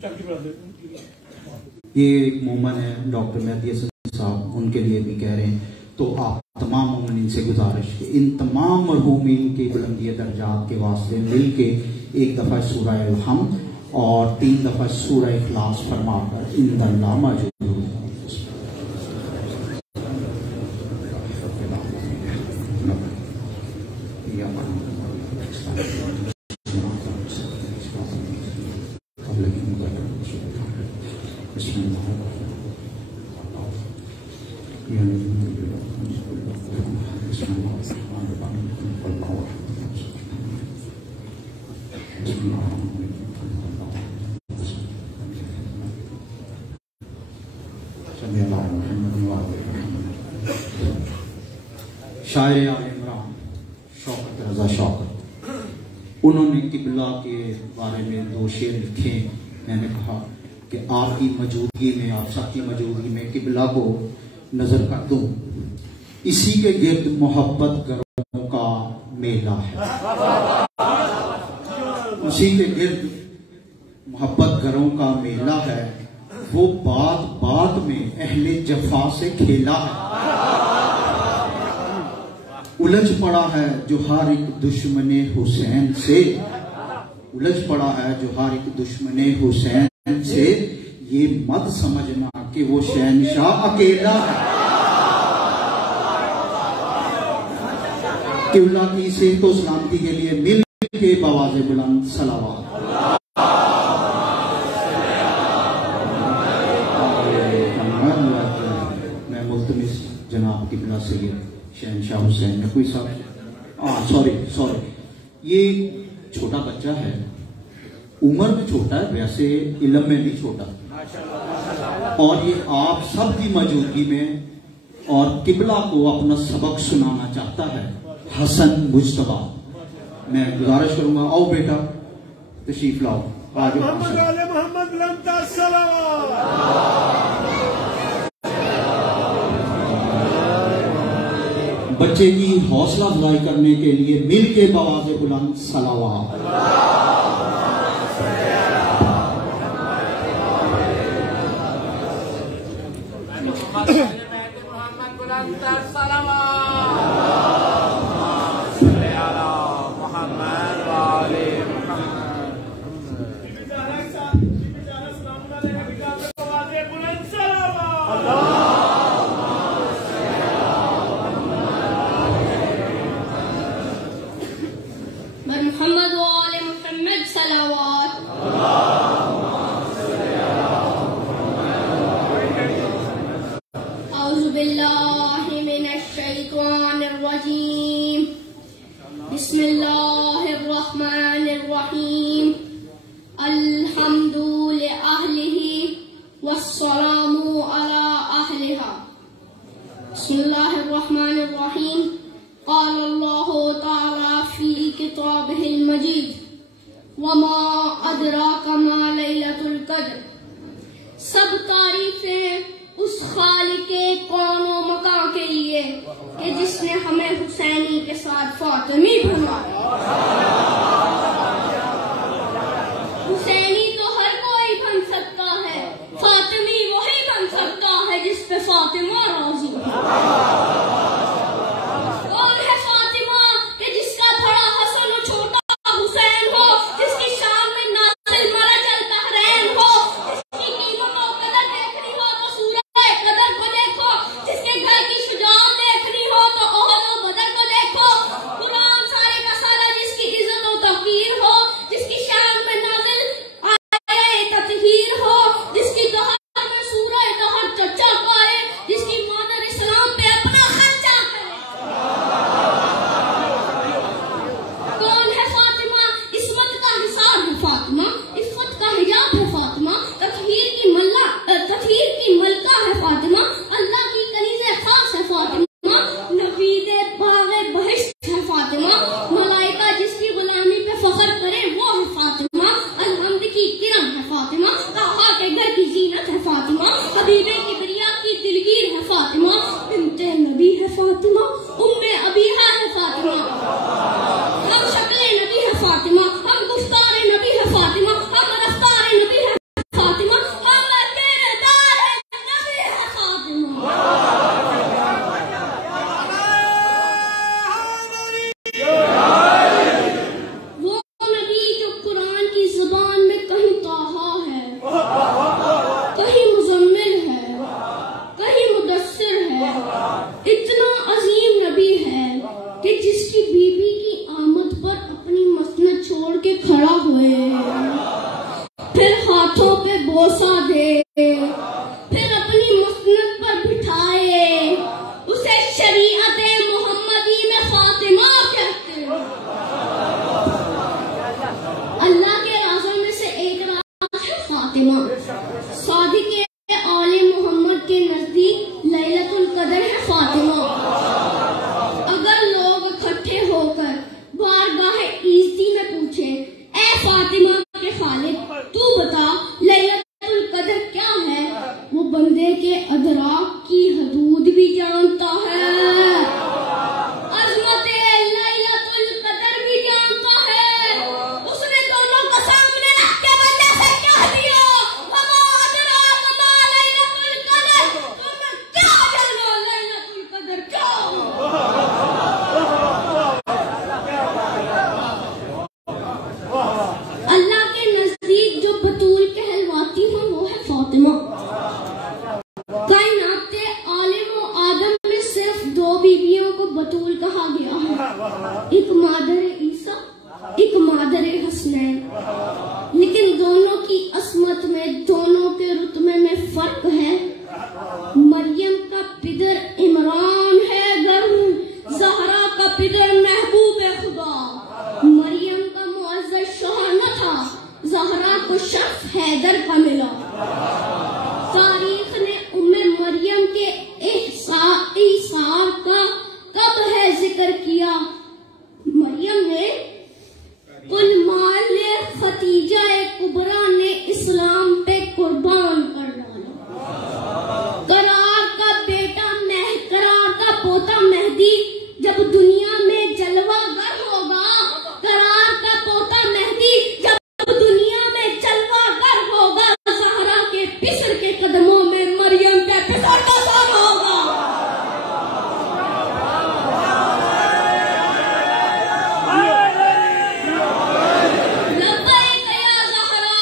یہ ایک مومن ہے ڈاکٹر مہدی حسن صاحب، ان کے لیے بھی کہہ رہے ہیں، تو آپ تمام مومنین سے گزارش کہ ان تمام مرحومین کے بلندی درجات کے واسطے مل کے ایک دفعہ سورہ الحمد اور 3 دفعہ سورہ اخلاص فرما کر ان اللہ موجود ہو۔ شاعر آل عمران شوکت رضا شوکت، انہوں نے قبلہ کے بارے میں 2 شعر لکھے۔ میں نے کہا کہ آپ کی موجودگی میں، آپ سب کی موجودگی میں قبلہ کو نظر کر دوں۔ اسی کے گرد محبت گروں کا میلہ ہے، اسی کے گرد محبت گروں کا میلہ ہے، وہ بات بات میں اہل جفا سے کھیلا ہے۔ الجھ پڑا ہے جو ہر ایک دشمن حسین سے، الجھ پڑا ہے جو ہر ایک دشمن حسین سے، یہ مت سمجھنا کہ وہ شہنشاہ اکیلا ہے۔ قبلہ کی صحت و سلامتی کے لیے مل کے بآواز بلند صلوات۔ میں ملتمس جناب قبلہ سید شہنشاہ حسین نقوی صاحب، سوری یہ چھوٹا بچہ ہے، عمر میں چھوٹا ہے، ویسے علم میں بھی چھوٹا، اور یہ آپ سب کی موجودگی میں اور قبلہ کو اپنا سبق سنانا چاہتا ہے۔ حسن مجتبیٰ، میں گزارش کروں گا، آؤ بیٹا تشریف لاؤ۔ محمد لنتا بچے کی حوصلہ افزائی کرنے کے لیے مل کے بآواز بلند صلوات۔ محمد وآل محمد صلوات۔ اعوذ باللہ من الشیطان الرجیم، بسم اللہ الرحمن الرحیم، الحمد لأہلہ والسلام علی اہلہا۔ بسم اللہ الرحمن الرحیم، قال اللہ تعالی فی کتابہ المجید، وما ادراک ما لیلۃ القدر۔ سب تعریفیں اس خالق کون و مکان کے لیے کہ جس نے ہمیں حسینی کے ساتھ فاطمی بنایا۔ حسینی تو ہر کوئی بن سکتا ہے، فاطمی وہی بن سکتا ہے جس پہ فاطمہ راضی ہے۔ ہاتھوں پہ بوسہ دے، پھر اپنی مسند پر بٹھائے، اسے شریعت محمدی میں فاطمہ کہتے ہیں۔ اللہ کے رازوں میں سے ایک راز ہے فاطمہ۔ صادق آل محمد کے نزدیک لیلۃ القدر ہے فاطمہ۔ اگر لوگ اکٹھے ہو کر بارگاہ ایزدی میں پوچھیں، اے فاطمہ کے خالق تو بتا لیلۃ القدر کیا ہے، وہ بندے کے ادراک کی حدود بھی جانتا ہے، عظمت لیلۃ القدر بھی جانتا ہے۔ اس نے دونوں کو سامنے رکھ کے بندے سے کہہ دیا، وما ادراک ما لیلۃ القدر، تمہیں کیا جانا لیلۃ القدر کیا؟ اللہ کے نزدیک جو بطول کہلواتی ہوں وہ ہے فاطمہ۔ کائنات عالم و آدم میں صرف دو بیویوں کو بطول کہا گیا ہے، ایک مادر عیسیٰ، ایک مادر حسنین، لیکن دونوں کی عصمت میں، دونوں کے رتبے میں فرق ہے۔ مریم کا پدر عمران ہے گر زہرا کا پدر محبوب خدا۔ مریم کا معزز شوہر نہ تھا، زہرا کو شرف حیدر کا ملا۔ تاریخ نے مریم کے احسار کا کب ہے ذکر کیا؟ مریم نے کل مال ختیجہ کبریٰ نے اسلام پہ قربان کر ڈالا۔ قرار کا بیٹا قرار کا پوتا مہدی جب دنیا میں جلوہ گر ہوگا، قرار کا پوتا مہدی جب دنیا میں جلوہ گر ہوگا، زہرا کے پسر کے قدموں میں مریم کے پسر کا سر ہوگا۔ لبیک یا زہرا،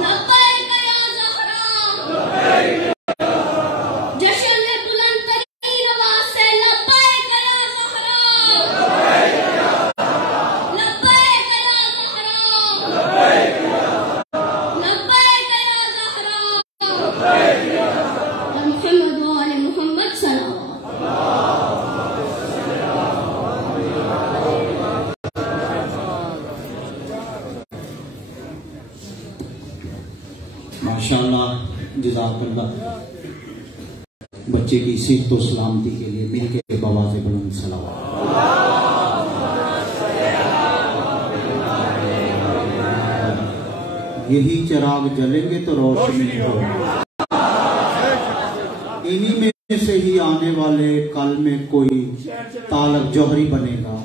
لبیک یا زہرا، جشن بلند ترین آواز سے لبیک یا زہرا، لبیک یا زہرا، لبیک یا زہرا، محمد و آل محمد صلوات۔ ماشاءاللہ، جزاک اللہ۔ بچے کی صحت و سلامتی کے لیے مل کے بواز بلند صلوات۔ یہی چراغ جلیں گے تو روشنی ہوگی، انہی میں سے ہی آنے والے کل میں کوئی طالب جوہری بنے گا،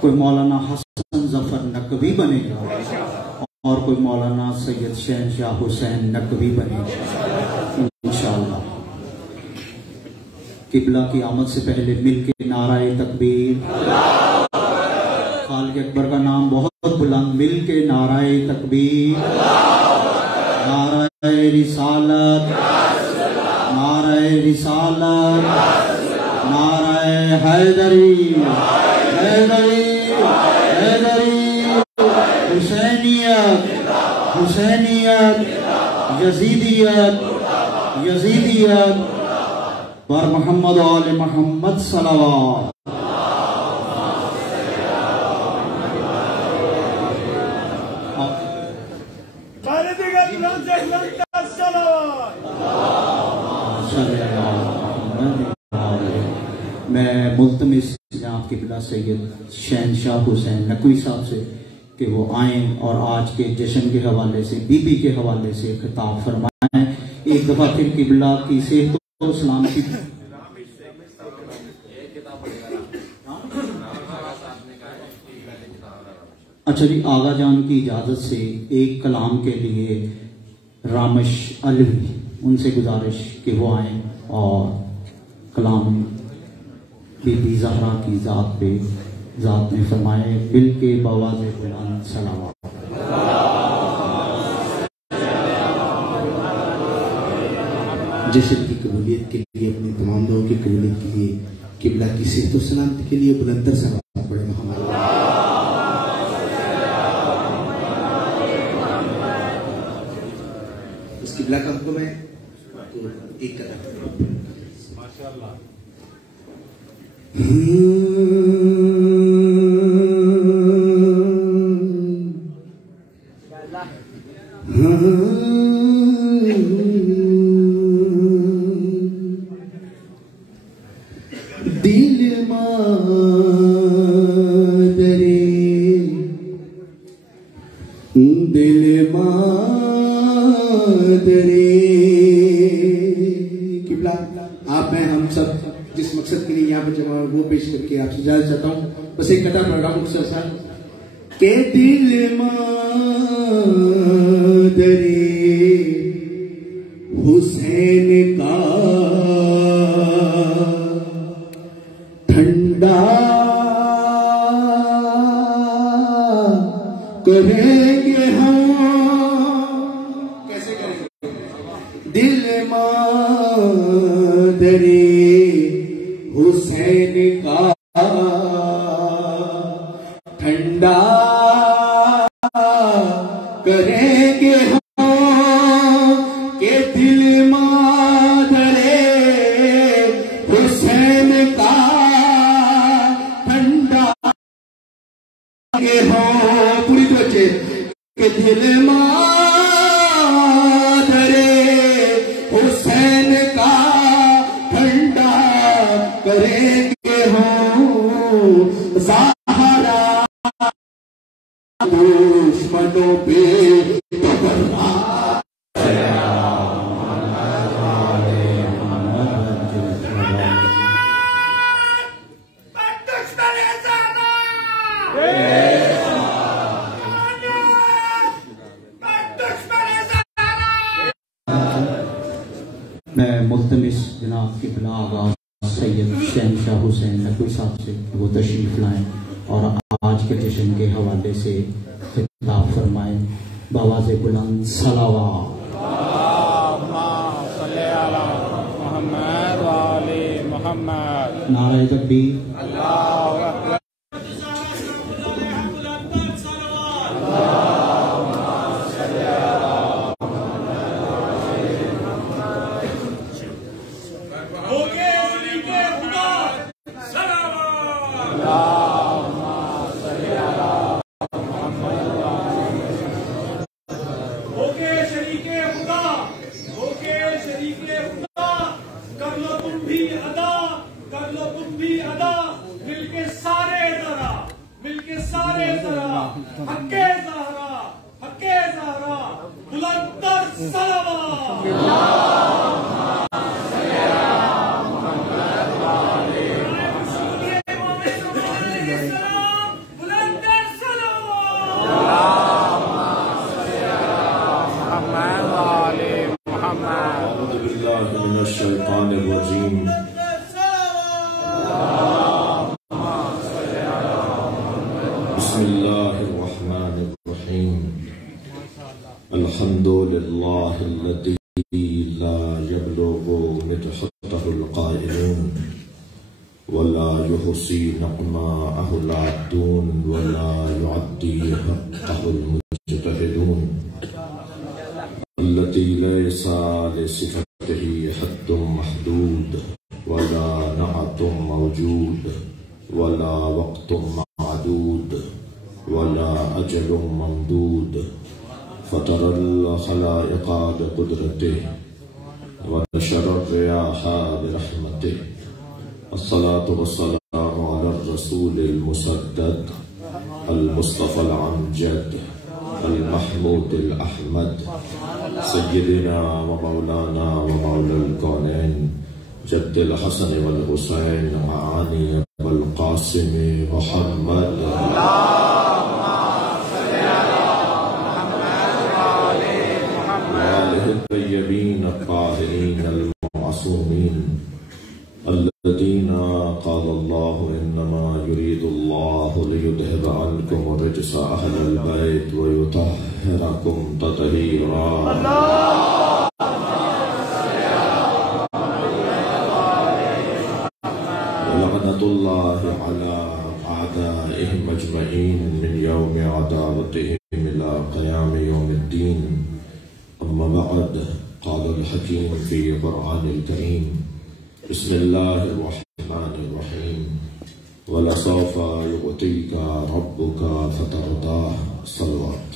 کوئی مولانا حسن ظفر نقوی بنے گا، اور کوئی مولانا سید شہنشاہ حسین نقوی بنے گا انشاءاللہ۔ قبلہ کی آمد سے پہلے مل کے نعرہ تکبیر، خالق اکبر کا نام بہت بلند، مل کے نعرہ تکبیر، نعرہ رسالت، نعرہ رسالت، نعرہ حیدری، حیدری، حیدری، حسینیت، حسینیت، یزیدیت، یزیدیت، بر محمد و آل محمد صلوات۔ میں ملتمس جناب قبلہ سید شہنشاہ حسین نقوی صاحب سے کہ وہ آئیں اور آج کے جشن کے حوالے سے، بی بی کے حوالے سے خطاب فرمائیں۔ ایک دفعہ پھر قبلہ کی صحت و سلامتی۔ اچھا جی، آغا جان کی اجازت سے ایک کلام کے لیے رامش علوی، ان سے گزارش کہ وہ آئیں اور کلام بی بی زہرا کی ذات میں فرمائے، بل کے بواز بلند صلوات۔ جشن کی قبولیت کے لیے، اپنے تمام لوگوں کی قبولیت کے لیے، قبلہ کی صحت و سلامتی کے لیے بلندر صلوات پڑھیں محمد۔ قبلہ کا حکم ہے تو ایک قدم دل مادرے قبلہ آپ ہیں ہم سب جس مقصد کے لیے یہاں پہ جمع وہ پیش کر کے آپ سے اجازت چاہتا ہوں. بس ایک قطعہ پڑھ رہا ہوں مختصر سا کہ دل مادرے حسین کا ٹھنڈا کریں گے ہم. کیسے کریں گے؟ دل مادرے حسین کا ٹھنڈا کریں گے ہم کہ دل مادرے حسین کا ٹھنڈا ہوں. پوری توجہ کہ دل مادرے حسین کا ٹھنڈا کریں گے ہوں. زہرا دشمنوں پہ تبرا میں ملتمس جناب کی بلا آغاز سید شہنشاہ حسین نقوی صاحب سے وہ تشریف لائیں اور آج کے جشن کے حوالے سے خطاب فرمائیں. بآواز بلند صلوات. محمد وآل محمد. نعرہ تکبیر. فطر الخلائق بقدرته ونشر الرياح برحمته. الصلاة والسلام على الرسول المسدد المصطفى الأمجد المحمود الأحمد سيدنا ومولانا ومولى الكونين جد الحسن والحسين معاني والقاسم محمد. الطيبين الطاهرين المعصومين الذين قال الله إنما يريد الله ليذهب عنكم الرجس أهل البيت ويطهركم تطهيرا. ولعنة الله على أعدائهم أجمعين من يوم عداوتهم إلى قيام يوم الدين. أما بعد الحكيم في القرآن الكريم بسم الله الرحمن الرحيم ولسوف يعطيك ربك فترضاه صلوات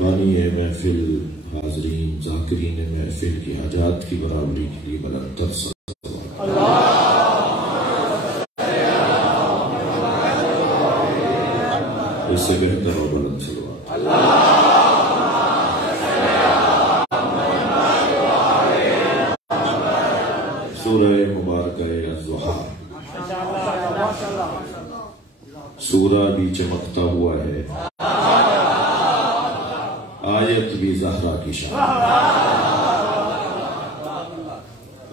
بانی محفل حاضرین ذاکرین محفل کی حاجات کی برابری کے لیے بلند تر اس سے بہتر اور بلند صلوات سورہ مبارکہ الضحیٰ سورہ بھی چمکتا ہوا ہے، آیت بھی زہرا کی شان۔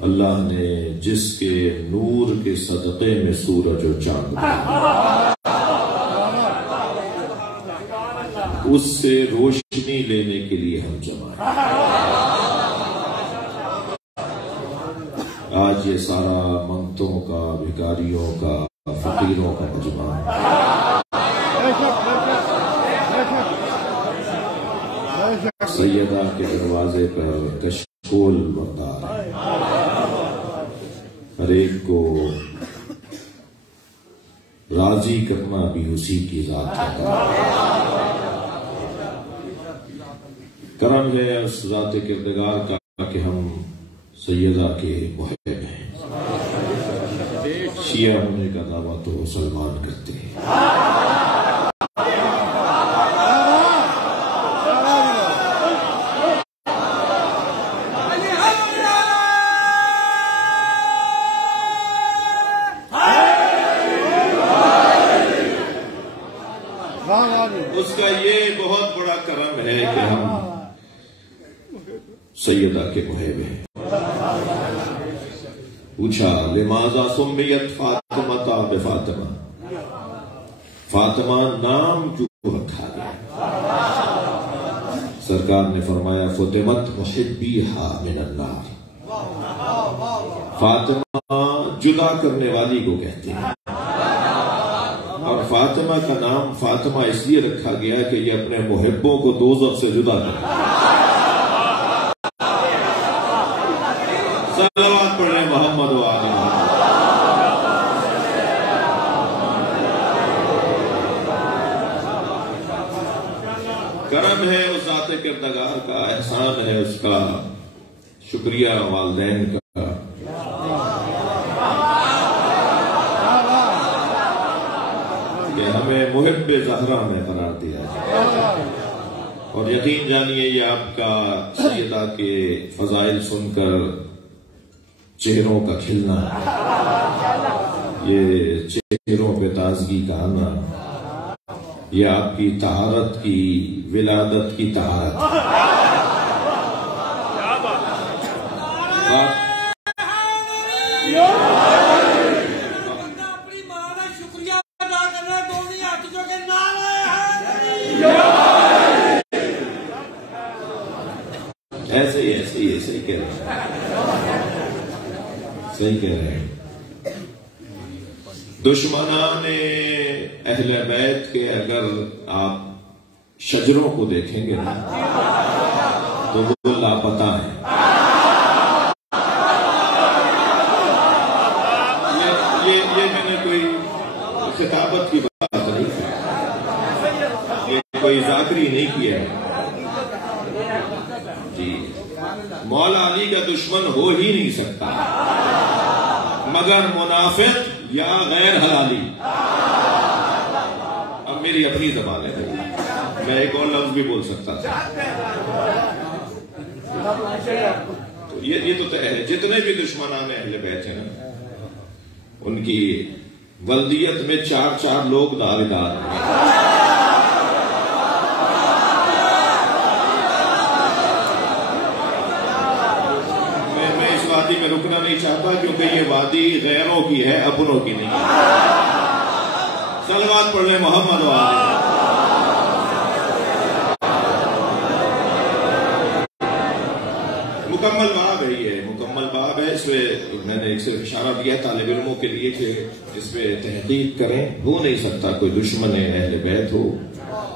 اللہ نے جس کے نور کے صدقے میں سورج و چاند اس سے روشنی لینے کے لیے ہم جمع ہیں۔ آج یہ سارا منگتوں کا، بھکاریوں کا، فقیروں کا مجمع ہے۔ سیدہ کے دروازے پر کشکول بردار ہے، ہر ایک کو راضی کرنا بھی اسی کی ذات ہے۔ کرم ہے اس ذات کردگار کا کہ ہم سیدہ کے محب ہیں۔ شیعہ ہونے کا دعویٰ تو سلمان کرتے ہیں۔ اس کا یہ بہت بڑا کرم ہے کہ ہم سیدہ کے محب ہیں۔ پوچھا لماذا سمیت فاطمہ بفاطمہ، فاطمہ نام کیوں رکھا گیا؟ سرکار نے فرمایا فطمت محبیہا من النار، فاطمہ جدا کرنے والی کو کہتے ہیں، اور فاطمہ کا نام فاطمہ اس لیے رکھا گیا کہ یہ اپنے محبوں کو دوزخ سے جدا کرے۔ صلوات پڑھیں محمد و آل محمد۔ کرم ہے اس ذات کردگار کا، احسان ہے اس کا، شکریہ والدین کا کہ ہمیں محب زہرا میں قرار دیا جائے، اور یقین جانیے یہ آپ کا سیدہ کے فضائل سن کر چہروں کا کھلنا، یہ چہروں پہ تازگی کا آنا، یہ آپ کی طہارت کی، ولادت کی طہارت۔ ایسے ہی صحیح کہہ رہے ہیں، صحیح کہہ رہے ہیں۔ دشمنان اہل بیت کے اگر آپ شجروں کو دیکھیں گے نا تو وہ لاپتہ ہیں۔ یہ میں نے کوئی خطابت کی بات نہیں کی، یہ کوئی ذاکری نہیں کیا ہے جی۔ مولا علی کا دشمن ہو ہی نہیں سکتا مگر منافق یا غیر حلالی۔ اب میری اپنی زبان ہے، میں ایک اور لفظ بھی بول سکتا تھا۔ تو یہ تو طے ہے، جتنے بھی دشمنان اہل بیت ہیں ان کی ولدیت میں 4 لوگ دارویدار ہیں۔ وادی میں رکنا نہیں چاہتا کیونکہ یہ وادی غیروں کی ہے، اپنوں کی نہیں ہے۔ صلوات پڑھ لیں محمد و آل محمد۔ مکمل باب ہے، یہ مکمل باب ہے۔ اس میں نے ایک صرف اشارہ دیا طالب علموں کے لیے کہ اس پہ تحقیق کریں۔ ہو نہیں سکتا کوئی دشمن اہل بیت ہو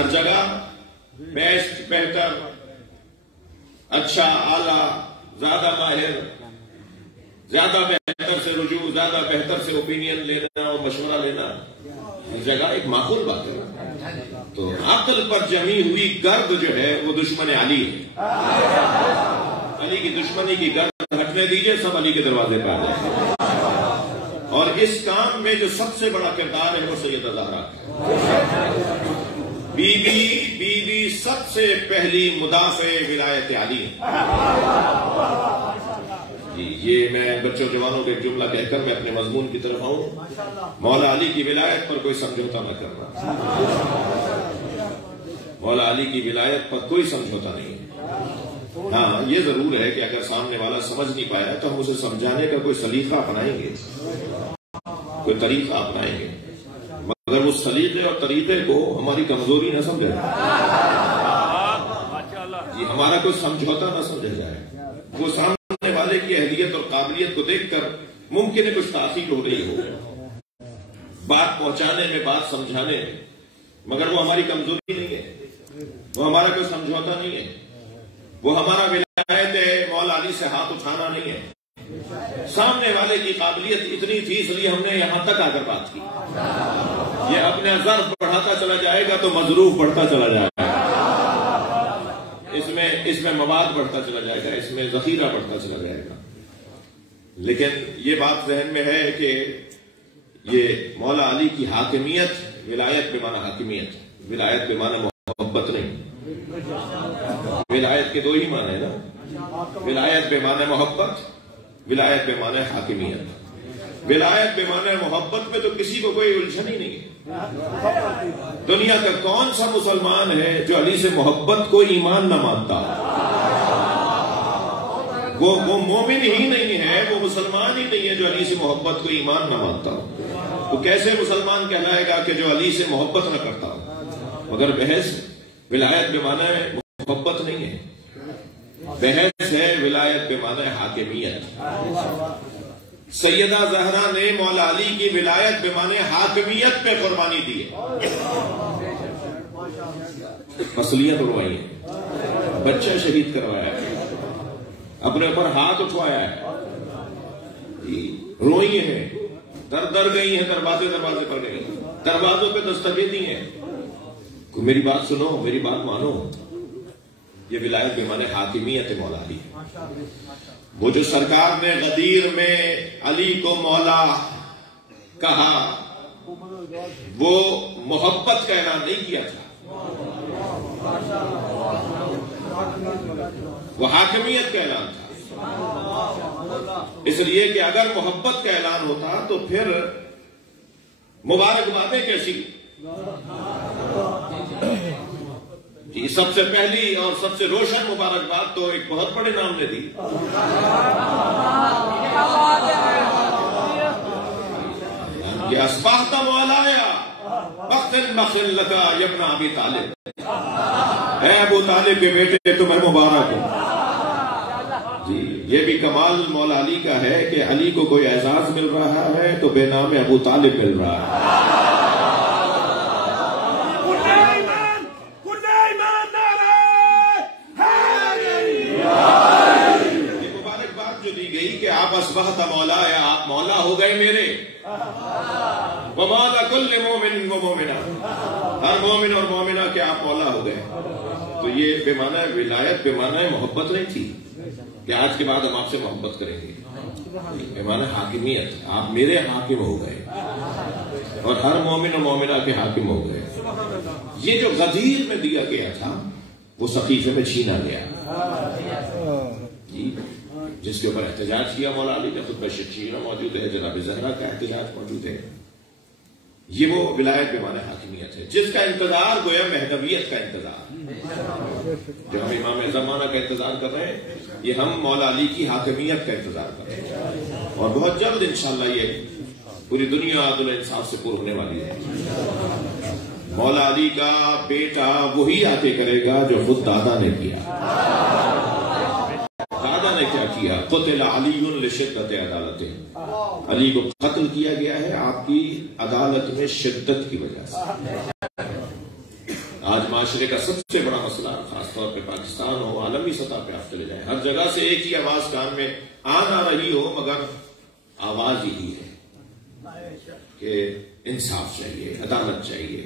ہر جگہ بیسٹ، بہتر، اچھا، اعلیٰ، زیادہ ماہر، زیادہ بہتر سے رجوع، زیادہ بہتر سے اوپینین لینا اور مشورہ لینا ہر جگہ ایک معقول بات ہے. تو عقل پر جمی ہوئی گرد جو ہے وہ دشمن علی ہے. علی کی دشمنی کی گرد ہٹنے دیجئے، سب علی کے دروازے پہ آ جائیں. اور اس کام میں جو سب سے بڑا کردار ہے وہ سیدہ زہرا ہے. بی بی سب سے پہلی مدافع ولایت علی ہے. یہ میں بچوں جوانوں کے جملہ کہہ کر میں اپنے مضمون کی طرف آؤں. مولا علی کی ولایت پر کوئی سمجھوتا نہ کرنا. مولا علی کی ولایت پر کوئی سمجھوتا نہیں ہے. ہاں یہ ضرور ہے کہ اگر سامنے والا سمجھ نہیں پایا تو ہم اسے سمجھانے کا کوئی سلیقہ اپنائیں گے، کوئی طریقہ اپنائیں گے، مگر اس سلیقے اور طریقے کو ہماری کمزوری نہ سمجھا جائے، یہ ہمارا کوئی سمجھوتا نہ سمجھا جائے. وہ سامنے والے کی اہلیت اور قابلیت کو دیکھ کر ممکن ہے کچھ تاثیر ہو رہی ہو بات پہنچانے میں، بات سمجھانے میں، مگر وہ ہماری کمزوری نہیں ہے، وہ ہمارا کوئی سمجھوتا نہیں ہے، وہ ہمارا ولایت مولا علی سے ہاتھ اٹھانا نہیں ہے. سامنے والے کی قابلیت اتنی تھی اس لیے ہم نے یہاں تک آ کر بات کی. یہ اپنے ظرف بڑھاتا چلا جائے گا تو مظروف بڑھتا چلا جائے گا، اس میں مواد بڑھتا چلا جائے گا، اس میں ذخیرہ بڑھتا چلا جائے گا. لیکن یہ بات ذہن میں ہے کہ یہ مولا علی کی حاکمیت، ولایت بمعنی حاکمیت، ولایت بمعنی محبت نہیں. ولایت کے دو ہی معنی ہے نا، ولایت بمعنی محبت، ولایت بمعنی حاکمیت. ولایت بمعنی محبت میں تو کسی کو کوئی الجھن ہی نہیں ہے. دنیا کا کون سا مسلمان ہے جو علی سے محبت کو ایمان نہ مانتا؟ وہ مومن ہی نہیں ہے، وہ مسلمان ہی نہیں ہے جو علی سے محبت کو ایمان نہ مانتا. وہ کیسے مسلمان کہلائے گا کہ جو علی سے محبت نہ کرتا ہو؟ مگر بحث ولایت بمعنی محبت نہیں ہے، بحث ہے ولایت بمعنی حاکمیت. سیدہ زہرا نے مولا علی کی ولایت بمعنی حاکمیت پہ قربانی دی ہے. فصلیت اڑوائی ہے، بچہ شہید کروایا ہے، اپنے اوپر ہاتھ اٹھوایا ہے، روئی ہیں، در گئی ہیں، دروازے پر گئی، دروازوں پہ دستکیں دی ہیں. میری بات سنو، میری بات مانو. یہ ولایت بمعنی حاکمیت مولا علی. وہ جو سرکار نے غدیر میں علی کو مولا کہا، وہ محبت کا اعلان نہیں کیا تھا، وہ حاکمیت کا اعلان تھا. اس لیے کہ اگر محبت کا اعلان ہوتا تو پھر مبارکبادیں کیسی؟ جی سب سے پہلی اور سب سے روشن مبارکباد تو ایک بہت بڑے نام نے دی، کہ اصبحت مولایا بخل بخل لکا یا ابن ابی طالب. اے ابو طالب کے بیٹے تمہیں مبارک ہو. جی یہ بھی کمال مولا علی کا ہے کہ علی کو کوئی اعزاز مل رہا ہے تو بے نام ابو طالب مل رہا ہے. آپ اصبحت مولایا، آپ مولا ہو گئے میرے. ومولا کل مومن و مومنہ، ہر مومن اور مومنہ کے آپ مولا ہو گئے. تو یہ بے معنی ولایت بے معنی محبت نہیں تھی کہ آج کے بعد ہم آپ سے محبت کریں گے. بے معنی حاکمیت، آپ میرے حاکم ہو گئے اور ہر مومن اور مومنہ کے حاکم ہو گئے. یہ جو غدیر میں دیا گیا تھا وہ سقیفے میں چھینا گیا. جی جس کے اوپر احتجاج کیا مولا علی نے، خطبہ شیرینہ موجود ہے، جناب زہرا کا احتجاج موجود ہے. یہ وہ ولایت بمعنی حاکمیت ہے جس کا انتظار گویا مہدویت کا انتظار، جو ہم امام زمانہ کا انتظار کر رہے ہیں، یہ ہم مولا علی کی حاکمیت کا انتظار کر رہے ہیں. اور بہت جلد انشاءاللہ یہ پوری دنیا عدل انصاف سے پر ہونے والی ہے. مولا علی کا بیٹا وہی آتے کرے گا جو خود دادا نے کیا. دادا نے کیا کیا؟ قتل علی لشدت عدالت، علی کو قتل کیا گیا ہے آپ کی عدالت میں شدت کی وجہ سے. آج معاشرے کا سب سے بڑا مسئلہ، خاص طور پہ پاکستان ہو، عالمی سطح پہ آپ چلے جائیں، ہر جگہ سے ایک ہی آواز کان میں آ رہی ہو، مگر آواز یہی ہے کہ انصاف چاہیے، عدالت چاہیے،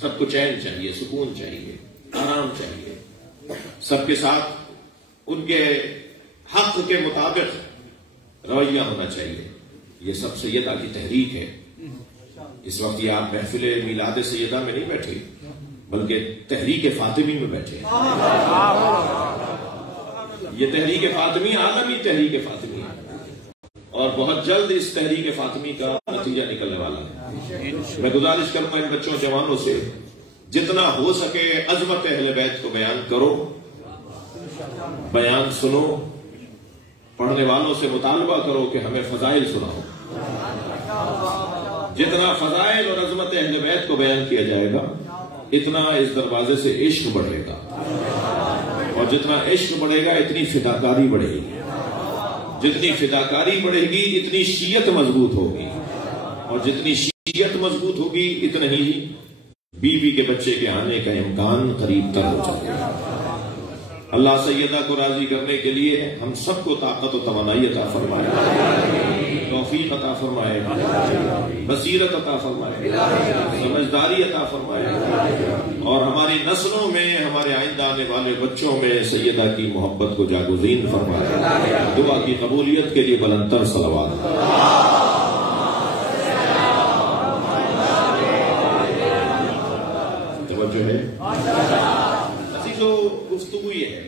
سب کو چین چاہیے، سکون چاہیے، آرام چاہیے، سب کے ساتھ ان کے حق کے مطابق رویہ ہونا چاہیے۔ یہ سب سیدہ کی تحریک ہے۔ اس وقت یہ آپ محفل میلاد سیدہ میں نہیں بیٹھے، بلکہ تحریک فاطمی میں بیٹھے ہیں۔ یہ تحریک فاطمی عالمی تحریک فاطمی ہے، اور بہت جلد اس تحریک فاطمی کا نتیجہ نکلنے والا ہے۔ میں گزارش کروں گا ان بچوں جوانوں سے، جتنا ہو سکے عظمت اہل بیت کو بیان کرو، بیان سنو، پڑھنے والوں سے مطالبہ کرو کہ ہمیں فضائل سناؤ۔ جتنا فضائل اور عظمت اہل بیت کو بیان کیا جائے گا، اتنا اس دروازے سے عشق بڑھے گا، اور جتنا عشق بڑھے گا اتنی فداکاری بڑھے گی، جتنی فداکاری بڑھے گی اتنی شیعت مضبوط ہوگی، اور جتنی شیعت مضبوط ہوگی اتنا ہی بیوی کے بچے کے آنے کا امکان قریب تر ہو جائے گا۔ اللہ سیدہ کو راضی کرنے کے لیے ہم سب کو طاقت و توانائی عطا فرمائے، توفیق عطا فرمائے، بصیرت عطا فرمائے، سمجھداری عطا فرمائے، اور ہماری نسلوں میں، ہمارے آئندہ آنے والے بچوں میں سیدہ کی محبت کو جاگزین فرمائے۔ دعا کی قبولیت کے لیے بلندتر صلوات۔ توجہ ہے؟ عزیزو، گفتگو یہ ہے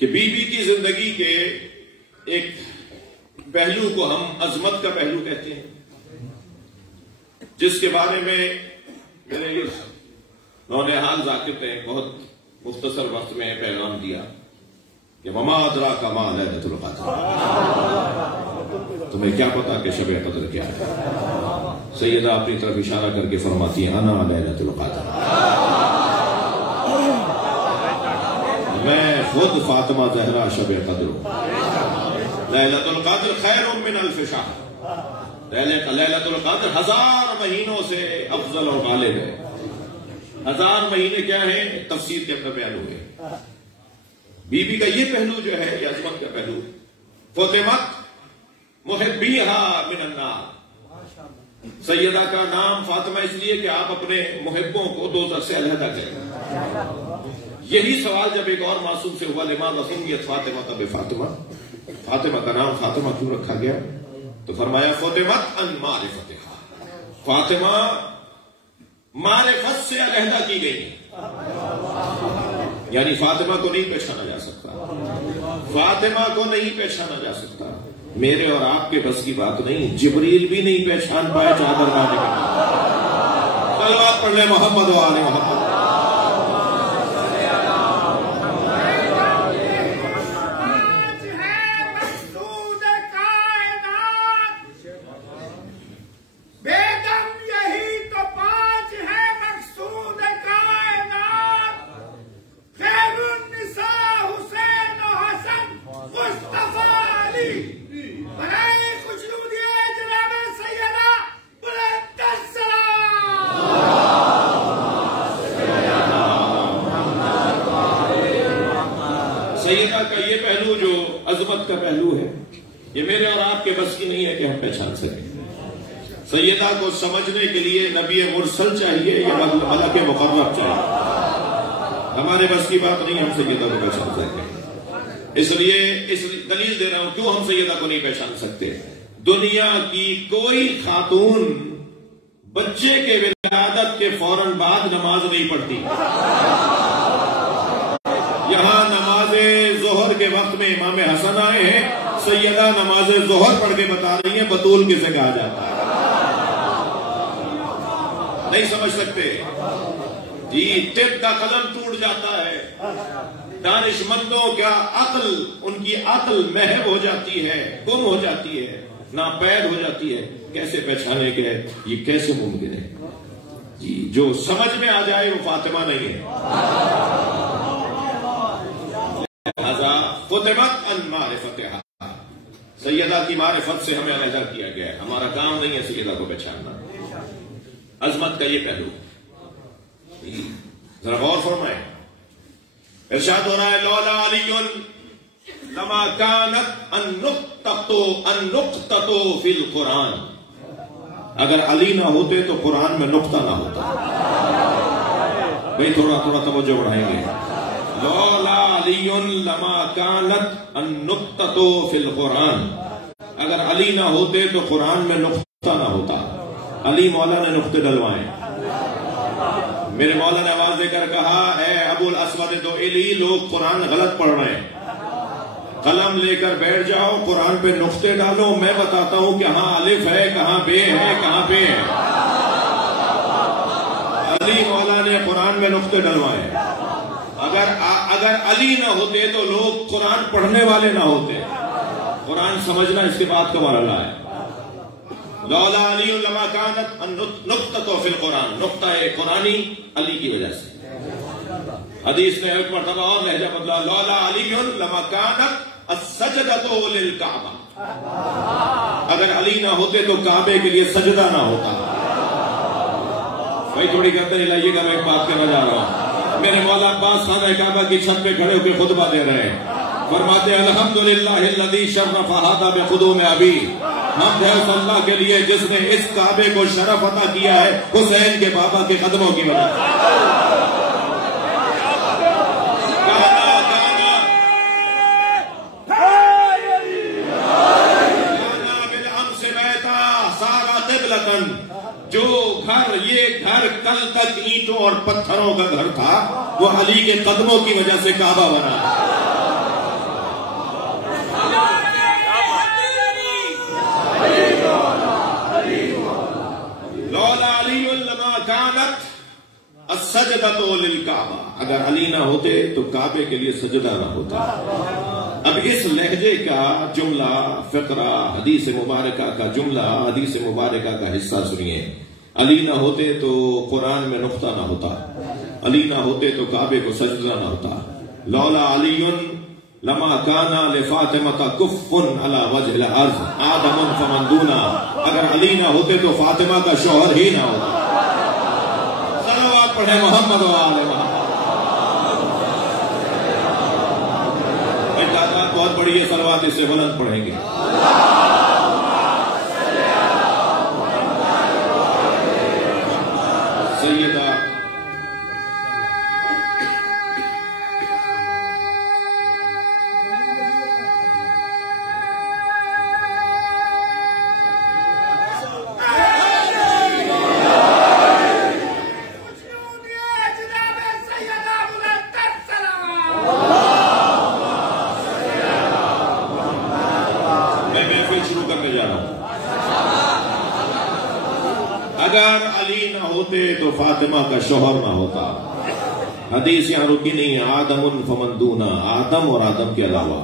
کہ بی بی کی زندگی کے ایک پہلو کو ہم عظمت کا پہلو کہتے ہیں، جس کے بارے میں میرے نونحال ذاکر نے بہت مختصر وقت میں پیغام دیا کہ وما ادراک ما لیلۃ القدر، تمہیں کیا پتا کہ شب قدر کیا ہے؟ سیدہ اپنی طرف اشارہ کر کے فرماتی ہیں انا لیلۃ القدر، میں خود فاطمہ زہرا شب قدر ہوں۔ لیلۃ القدر خیر من الف شہر، لیلۃ القدر 1000 مہینوں سے افضل اور غالب ہے۔ 1000 مہینے کیا ہیں؟ تفسیر کے اندر بیان ہوئے۔ بی بی کا یہ پہلو جو ہے، یہ عظمت کا پہلو، فاطمہ محبیہا من النار، سیدہ کا نام فاطمہ اس لیے کہ آپ اپنے محبوں کو دوزخ سے علیحدہ کریں۔ یہی سوال جب ایک اور معصوم سے ہوا، لماذا سمیت فاطمہ بفاطمہ، فاطمہ کا نام فاطمہ کیوں رکھا گیا؟ تو فرمایا فاطمہ ان معرفتہا، فاطمہ معرفت سے علیحدہ کی گئی، یعنی فاطمہ کو نہیں پہچانا جا سکتا، فاطمہ کو نہیں پہچانا جا سکتا۔ میرے اور آپ کے بس کی بات نہیں، جبریل بھی نہیں پہچان پائے چادر بانے کے بعد۔ صلوات پڑھ لیں محمد و آل محمد۔ سیدہ کا یہ پہلو جو عظمت کا پہلو ہے، یہ میرے اور آپ کے بس کی نہیں ہے کہ ہم پہچان سکیں۔ سیدہ کو سمجھنے کے لیے نبی مرسل چاہیے یا ملک مقرب چاہیے، ہمارے بس کی بات نہیں ہم سیدہ کو پہچان سکتے۔ اس لیے دلیل دے رہا ہوں کیوں ہم سیدہ کو نہیں پہچان سکتے۔ دنیا کی کوئی خاتون بچے کے ولادت کے فوراً بعد نماز نہیں پڑھتی۔ یہاں نماز ظہر کے وقت میں امام حسن آئے ہیں، سیدہ نماز ظہر پڑھ کے بتا رہی ہیں بطول کسے کہا جاتا ہے۔ نہیں سمجھ سکتے جی، طب کا قلم ٹوٹ جاتا ہے، دانش مندوں کا عقل، ان کی عقل محو ہو جاتی ہے، گم ہو جاتی ہے، ناپید ہو جاتی ہے۔ کیسے پہچانے کے یہ کیسے ممکن ہے جی؟ جو سمجھ میں آ جائے وہ فاطمہ نہیں ہے۔ فاطمۃ ان معرفتہا، سیدہ کی معرفت سے ہمیں علیحدہ کیا گیا ہے، ہمارا کام نہیں ہے سیدہ کو پہچاننا۔ عظمت کا یہ پہلو. ذرا غور فرمائیں. ارشاد ہو رہا ہے لولا علی لما كانت النقطة فی القرآن. اگر علی نہ ہوتے تو قرآن میں نقطہ نہ ہوتا. بھئی تھوڑا توجہ بڑھائیں گے. لولا علی لما كانت النقطة فی القرآن. اگر علی نہ ہوتے تو قرآن میں نقطہ نہ ہوتا. علی مولا نے نقطے ڈلوائے. میرے مولا نے آواز دے کر کہا اے ابو الاسود دوئلی لوگ قرآن غلط پڑھ رہے ہیں. قلم لے کر بیٹھ جاؤ, قرآن پہ نقطے ڈالو, میں بتاتا ہوں کہ کہاں الف ہے, کہاں بے ہے, کہاں پہ ہے. علی مولا نے قرآن میں نقطے ڈلوائے. اگر علی نہ ہوتے تو لوگ قرآن پڑھنے والے نہ ہوتے. قرآن سمجھنا اس کے بعد کا مرحلہ ہے. لولا علی لما كانت النقطة فی القرآن. نقطہ قرآنی علی کی وجہ سے. حدیث نے ایک مرتبہ اور لہجہ بدلا. لولا علی لما كانت السجدة للکعبہ. اگر علی نہ ہوتے تو کعبے کے لیے سجدہ نہ ہوتا. بھائی تھوڑی کہتے ہیں لائیے گا, میں ایک بات کہنا جا رہا ہوں. میرے مولا عباس خانہ کعبہ کی چھت پہ کھڑے ہو کے خطبہ دے رہے ہیں. فرماتے ہیں الحمدللہ الذی شرف ھذا بقدوم ابی. حمد ہے اس اللہ کے لیے جس نے اس کعبے کو شرف عطا کیا ہے حسین کے بابا کے قدموں کی وجہ. جو گھر, یہ گھر کل تک اینٹوں اور پتھروں کا گھر تھا, وہ علی کے قدموں کی وجہ سے کعبہ بنا. لولا علی لما كانت السجدة للکعبہ. اگر علی نہ ہوتے تو کعبے کے لیے سجدہ نہ ہوتا. اب اس لہجے کا جملہ, فقرہ, حدیث مبارکہ کا جملہ, حدیث مبارکہ کا حصہ سنیے. علی نہ ہوتے تو قرآن میں نقطہ نہ ہوتا. علی نہ ہوتے تو کعبے کو سجدہ نہ ہوتا. لولا علی لما كان لفاطمة كف على وجه الارض آدم فمن دونہ. اگر علی نہ ہوتے تو فاطمہ کا شوہر ہی نہ ہوتا. صلوات پڑھیں محمد و آل محمد. بہت بڑی ہے صلوات, اس سے بلند پڑھیں گے. سیدہ اگر علی نہ ہوتے تو فاطمہ کا شوہر نہ ہوتا. حدیث یہاں رکی نہیں ہے. آدم فمن دونہ, آدم اور آدم کے علاوہ.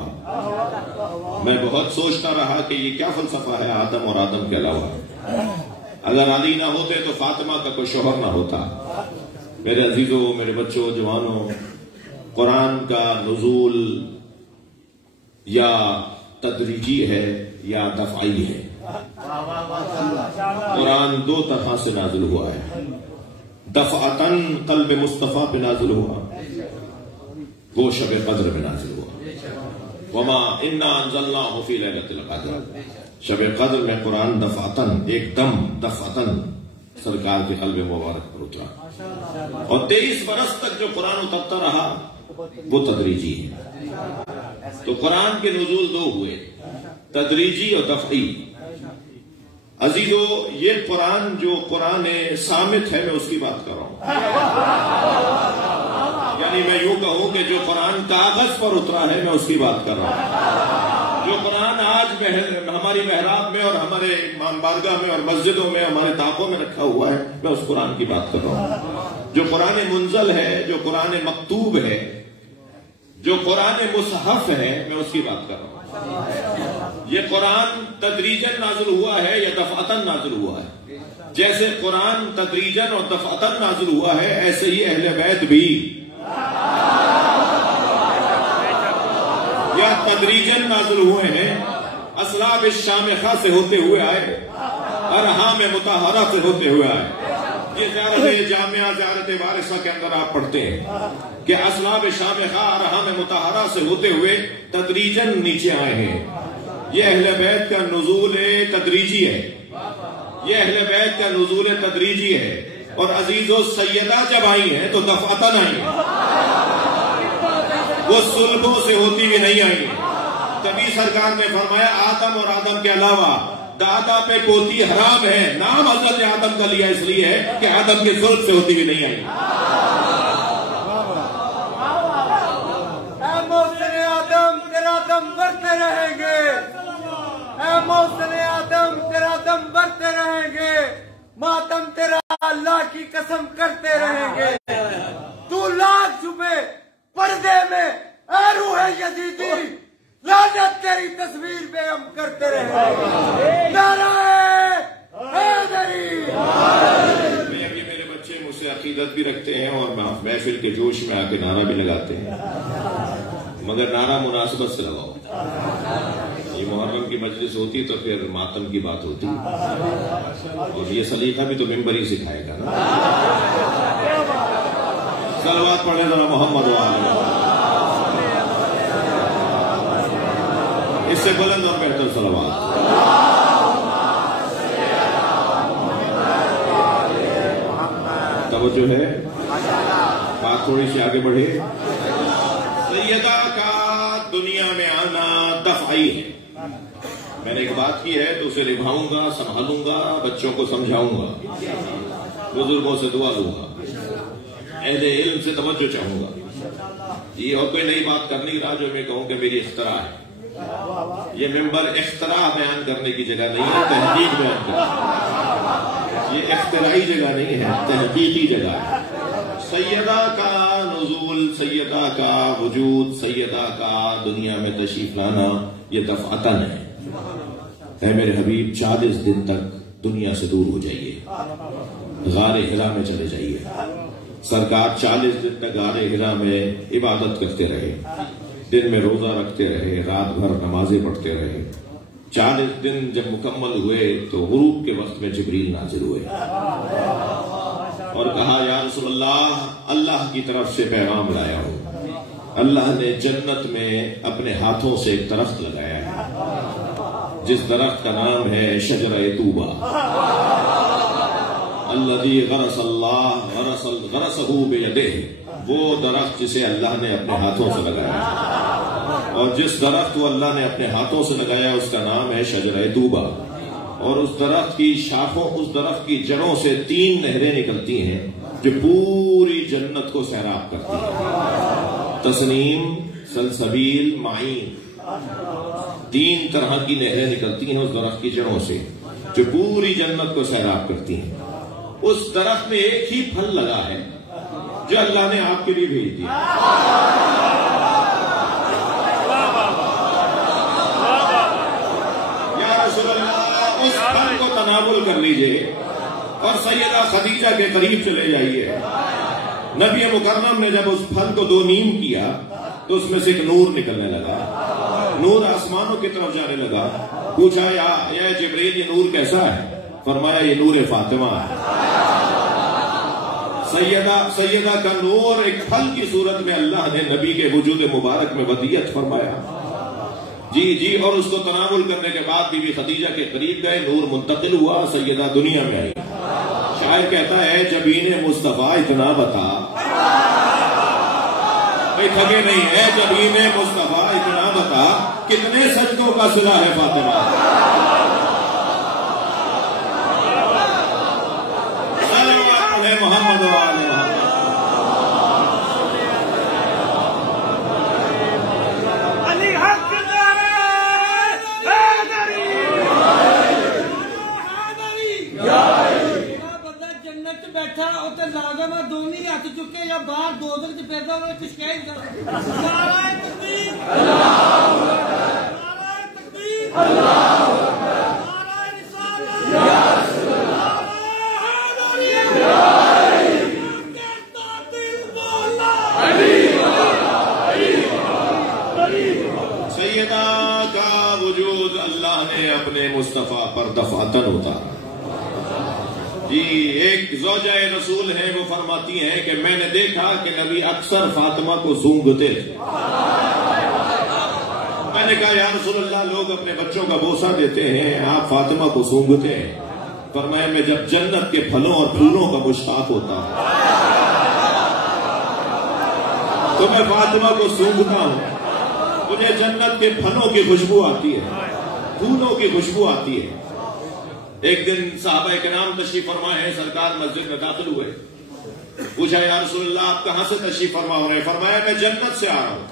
میں بہت سوچتا رہا کہ یہ کیا فلسفہ ہے آدم اور آدم کے علاوہ. اگر علی نہ ہوتے تو فاطمہ کا کوئی شوہر نہ ہوتا. میرے عزیزوں, میرے بچوں, جوانوں, قرآن کا نزول یا تدریجی ہے یا دفعی ہے. قرآن دو طرح سے نازل ہوا ہے. دفعتاً قلب مصطفیٰ پہ نازل ہوا, وہ شب قدر میں نازل ہوا. وما انا انزلناہ فی لیلۃ القدر. شب قدر میں قرآن دفعتاً, ایک دم دفعتاً سرکار کے قلب مبارک پر اترا. اور 23 برس تک جو قرآن اترتا رہا وہ تدریجی ہے. تو قرآن کے نزول دو ہوئے, تدریجی اور دفعی. عزیزو, یہ قرآن جو قرآن صامت ہے میں اس کی بات کر رہا ہوں. یعنی میں یوں کہوں کہ جو قرآن کاغذ پر اترا ہے میں اس کی بات کر رہا ہوں. جو قرآن آج ہماری محراب میں اور ہمارے امام بارگاہ میں اور مسجدوں میں ہمارے طاقوں میں رکھا ہوا ہے میں اس قرآن کی بات کر رہا ہوں. جو قرآن منزل ہے, جو قرآن مکتوب ہے, جو قرآن مصحف ہے میں اس کی بات کر رہا ہوں. یہ قرآن تدریجاً نازل ہوا ہے یا دفعتاً نازل ہوا ہے. جیسے قرآن تدریجاً اور دفعتاً نازل ہوا ہے ایسے ہی اہل بیت بھی یا تدریجاً نازل ہوئے ہیں. اسلاب الشامخہ سے ہوتے ہوئے آئے, ارحام مطہرہ سے ہوتے ہوئے آئے. یہ زیارت جامعہ زیارت وارثہ کے اندر آپ پڑھتے ہیں کہ اصحاب شامخہ ارحام مطہرہ سے ہوتے ہوئے تدریجاً نیچے آئے ہیں. یہ اہل بیت کا نزول تدریجی ہے. یہ اہل بیت کا نزول تدریجی ہے. اور عزیزو سیدہ جب آئی ہیں تو دفعتاً آئی ہیں. وہ سلبوں سے ہوتی ہوئی نہیں آئی ہیں. تبھی سرکار نے فرمایا آدم اور آدم کے علاوہ دادا پہ پوتی حرام ہے. نام حضرت آدم کا لیا اس لیے ہے کہ آدم کے سلب سے ہوتی ہوئی نہیں آئی. اے محسن آدم تیرا دم بڑھتے رہیں گے. اے محسن آدم تیرا دم بڑھتے رہیں گے. ماتم تیرا اللہ کی قسم کرتے رہیں گے. تو لاکھ چھپے پردے میں اے روح یزیدی لعنت تیری تصویر پہ ہم کرتے رہیں گے. نعرہ حیدری. میرے بچے مجھ سے عقیدت بھی رکھتے ہیں اور محفل کے جوش میں آ کے نعرہ بھی لگاتے ہیں, مگر نعرہ مناسبت سے لگاؤ. یہ محرم کی مجلس ہوتی تو پھر ماتم کی بات ہوتی, اور یہ سلیقہ بھی تو ممبر ہی سکھائے گا نا. صلوات پڑھیں ذرا محمد وآلہ. اس سے بلند اور بہتر صلوات. توجہ ہے, بات تھوڑی سی آگے بڑھے. سیدہ کا دنیا میں آنا دفعی ہے. میں نے ایک بات کی ہے تو اسے نبھاؤں گا, سنبھالوں گا, بچوں کو سمجھاؤں گا, بزرگوں سے دعا لوں گا, اہل علم سے توجہ چاہوں گا. یہ اور کوئی نئی بات کر نہیں رہا جو میں کہوں کہ میری اختراع ہے. یہ ممبر اختراع بیان کرنے کی جگہ نہیں ہے, تحقیق بیان کرنے. یہ اختراعی جگہ نہیں ہے, تحقیقی جگہ ہے. سیدہ کا نزول, سیدہ کا وجود, سیدہ کا دنیا میں تشریف لانا یہ دفعتاً ہے. اے میرے حبیب 40 دن تک دنیا سے دور ہو جائیے, غار حرا میں چلے جائیے. سرکار 40 دن تک غار حرا میں عبادت کرتے رہے, دن میں روزہ رکھتے رہے, رات بھر نمازیں پڑھتے رہے. 40 دن جب مکمل ہوئے تو غروب کے وقت میں جبریل نازل ہوئے اور کہا یا رسول اللہ, اللہ کی طرف سے پیغام لایا ہوں. اللہ نے جنت میں اپنے ہاتھوں سے ایک درخت لگایا ہے جس درخت کا نام ہے شجرہ طوبہ. الذی غرس اللہ غرسہ بیدہ, وہ درخت جسے اللہ نے اپنے ہاتھوں سے لگایا, اور جس درخت کو اللہ نے اپنے ہاتھوں سے لگایا اس کا نام ہے شجرہ طوبہ. اور اس درخت کی شاخوں, اس درخت کی جڑوں سے 3 نہریں نکلتی ہیں جو پوری جنت کو سیراب کرتی ہیں. تسنیم, سلسبیل, معین, 3 طرح کی نہریں نکلتی ہیں اس درخت کی جڑوں سے جو پوری جنت کو سیراب کرتی ہیں. اس درخت میں ایک ہی پھل لگا ہے جو اللہ نے آپ کے لیے بھیج دیا. یا رسول اللہ, اس پھل کو تناول کر لیجئے اور سیدہ خدیجہ کے قریب چلے جائیے. نبی مکرم نے جب اس پھل کو 2 نیم کیا تو اس میں سے ایک نور نکلنے لگا, نور آسمانوں کی طرف جانے لگا. پوچھا یا جبریل یہ نور کیسا ہے؟ فرمایا یہ نور فاطمہ ہے. سیدہ کا نور ایک پھل کی صورت میں اللہ نے نبی کے وجود مبارک میں ودیعت فرمایا. جی, اور اس کو تناول کرنے کے بعد بی بی خدیجہ کے قریب گئے, نور منتقل ہوا, سیدہ دنیا میں آئی. شاعر کہتا ہے جبین مصطفیٰ اتنا بتا, تھکے نہیں ہے, جبین مصطفیٰ اتنا بتا کتنے سجدوں کا صلہ ہے فاطمہ. محمد وآلہ محمد. علی حق بندہ جنت بیٹھا اتنے لازم ہے دونوں ہاتھ چکے یا باہر 2 دن چ پھردا ہوئے کچھ کہہ کر. نعرہ تکبیر, نعرہ تکبیر, نعرہ رسالت, سیدہ کا وجود اللہ نے اپنے مصطفیٰ پر دفعتاً اتارا. جی ایک زوجہ رسول ہیں، وہ فرماتی ہیں کہ میں نے دیکھا کہ نبی اکثر فاطمہ کو سونگھتے تھے۔ میں نے کہا یا رسول اللہ، لوگ اپنے بچوں کا بوسہ دیتے ہیں، آپ فاطمہ کو سونگھتے ہیں؟ فرمایا میں جب جنت کے پھلوں اور پھولوں کا مشتاق ہوتا ہوں تو میں فاطمہ کو سونگھتا ہوں، مجھے جنت کے پھلوں کی خوشبو آتی ہے، پھولوں کی خوشبو آتی ہے۔ ایک دن صحابہ کرام تشریف فرمائے ہیں، سرکار مسجد میں داخل ہوئے، پوچھا یا رسول اللہ آپ کہاں سے تشریف فرما ہو رہے ہیں؟ فرمایا میں جنت سے آ رہا ہوں۔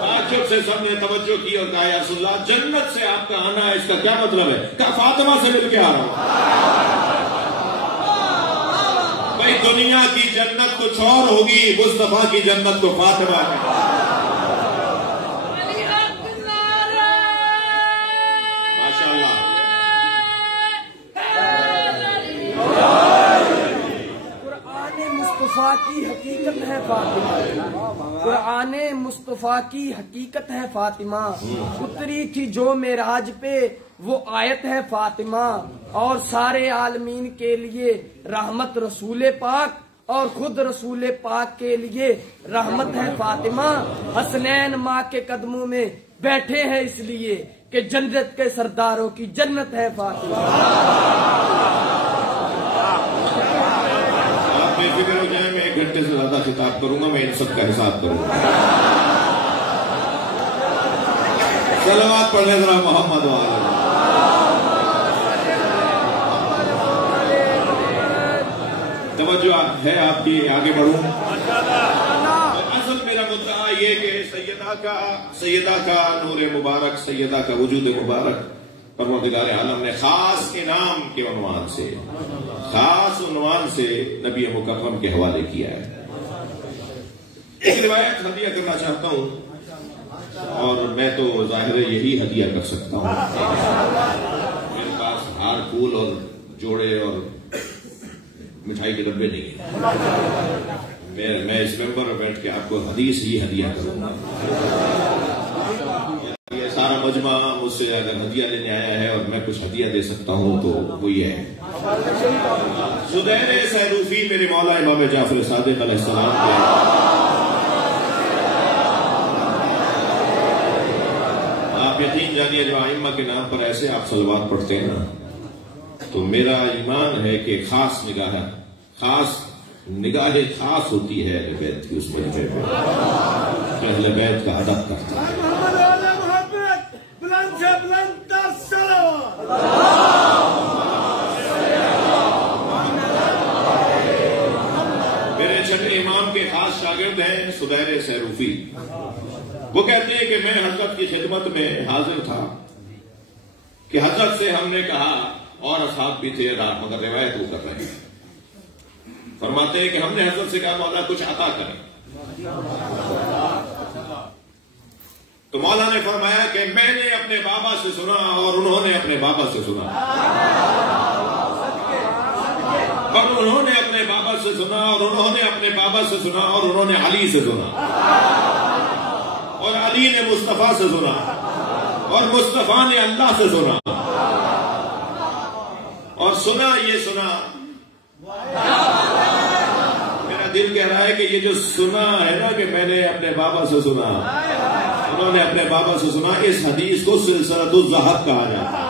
تعجب سے سب نے توجہ کی اور کہا یا رسول اللہ جنت سے آپ کا آنا ہے، اس کا کیا مطلب ہے؟ کہا فاطمہ سے مل کے آ رہا ہوں۔ بھائی دنیا کی جنت کچھ اور ہوگی، مصطفیٰ کی جنت تو فاطمہ ہے۔ کی حقیقت ہے فاطمہ، قرآن مصطفیٰ کی حقیقت ہے فاطمہ، اتری تھی جو معراج پہ وہ آیت ہے فاطمہ، اور سارے عالمین کے لیے رحمت رسول پاک اور خود رسول پاک کے لیے رحمت ہے فاطمہ۔ حسنین ماں کے قدموں میں بیٹھے ہیں اس لیے کہ جنت کے سرداروں کی جنت ہے فاطمہ۔ بے فکر ہو جائیں، میں 1 گھنٹے سے زیادہ خطاب کروں گا، میں ان سب کا حساب کروں گا۔ صلوات پڑھنے ذرا محمد وآلہ۔ توجہ ہے آپ کی، آگے بڑھوں۔ اصل میرا مدعا یہ کہ سیدہ کا نور مبارک، سیدہ کا وجود مبارک پروردگار عالم نے خاص انعام کے عنوان سے نبی مکرم کے حوالے کیا ہے۔ ایک روایت ہدیہ کرنا چاہتا ہوں، اور میں تو ظاہر ہے یہی ہدیہ کر سکتا ہوں۔ میرے پاس ہار پھول اور جوڑے اور مٹھائی کے ڈبے نہیں ہیں۔ میں اس ممبر میں بیٹھ کے آپ کو حدیث ہی ہدیہ کروں گا۔ یہ سارا مجمع مجھ سے اگر ہدیہ لینے آیا ہے اور میں کچھ ہدیہ دے سکتا ہوں تو وہ یہ ہے۔ سدیر سیروفی میرے مولا امام جعفر صادق علیہ السلام کے آپ یقین جانیے، جو ائمہ کے نام پر ایسے آپ صلوات پڑھتے ہیں نا، تو میرا ایمان ہے کہ خاص نگاہ ہوتی ہے اہل بیت کی اس مجمع میں، کہ اہل بیت کا ادب کرتا ہے۔ میرے چھٹے امام کے خاص شاگرد ہیں سدیر سیروفی۔ وہ کہتے ہیں کہ میں حضرت کی خدمت میں حاضر تھا کہ حضرت سے ہم نے کہا، اور اصحاب بھی تھے مگر روایت وہ کر رہے ہیں، فرماتے ہیں کہ ہم نے حضرت سے کہا مولا کچھ عطا کریں، تو مولا نے فرمایا کہ میں نے اپنے بابا سے سنا اور انہوں نے اپنے بابا سے سنا، اور انہوں نے اپنے بابا سے سنا اور انہوں نے اپنے بابا سے سنا اور انہوں نے علی سے سنا، اور علی نے مصطفیٰ سے سنا اور مصطفیٰ نے اللہ سے سنا، اور سنا یہ سنا میرا دل کہہ رہا ہے کہ یہ جو سنا ہے نا کہ میں نے اپنے بابا سے سنا، انہوں نے اپنے بابا سے سنا، اس حدیث کو سلسلۃ الذہب کہا جاتا ہے،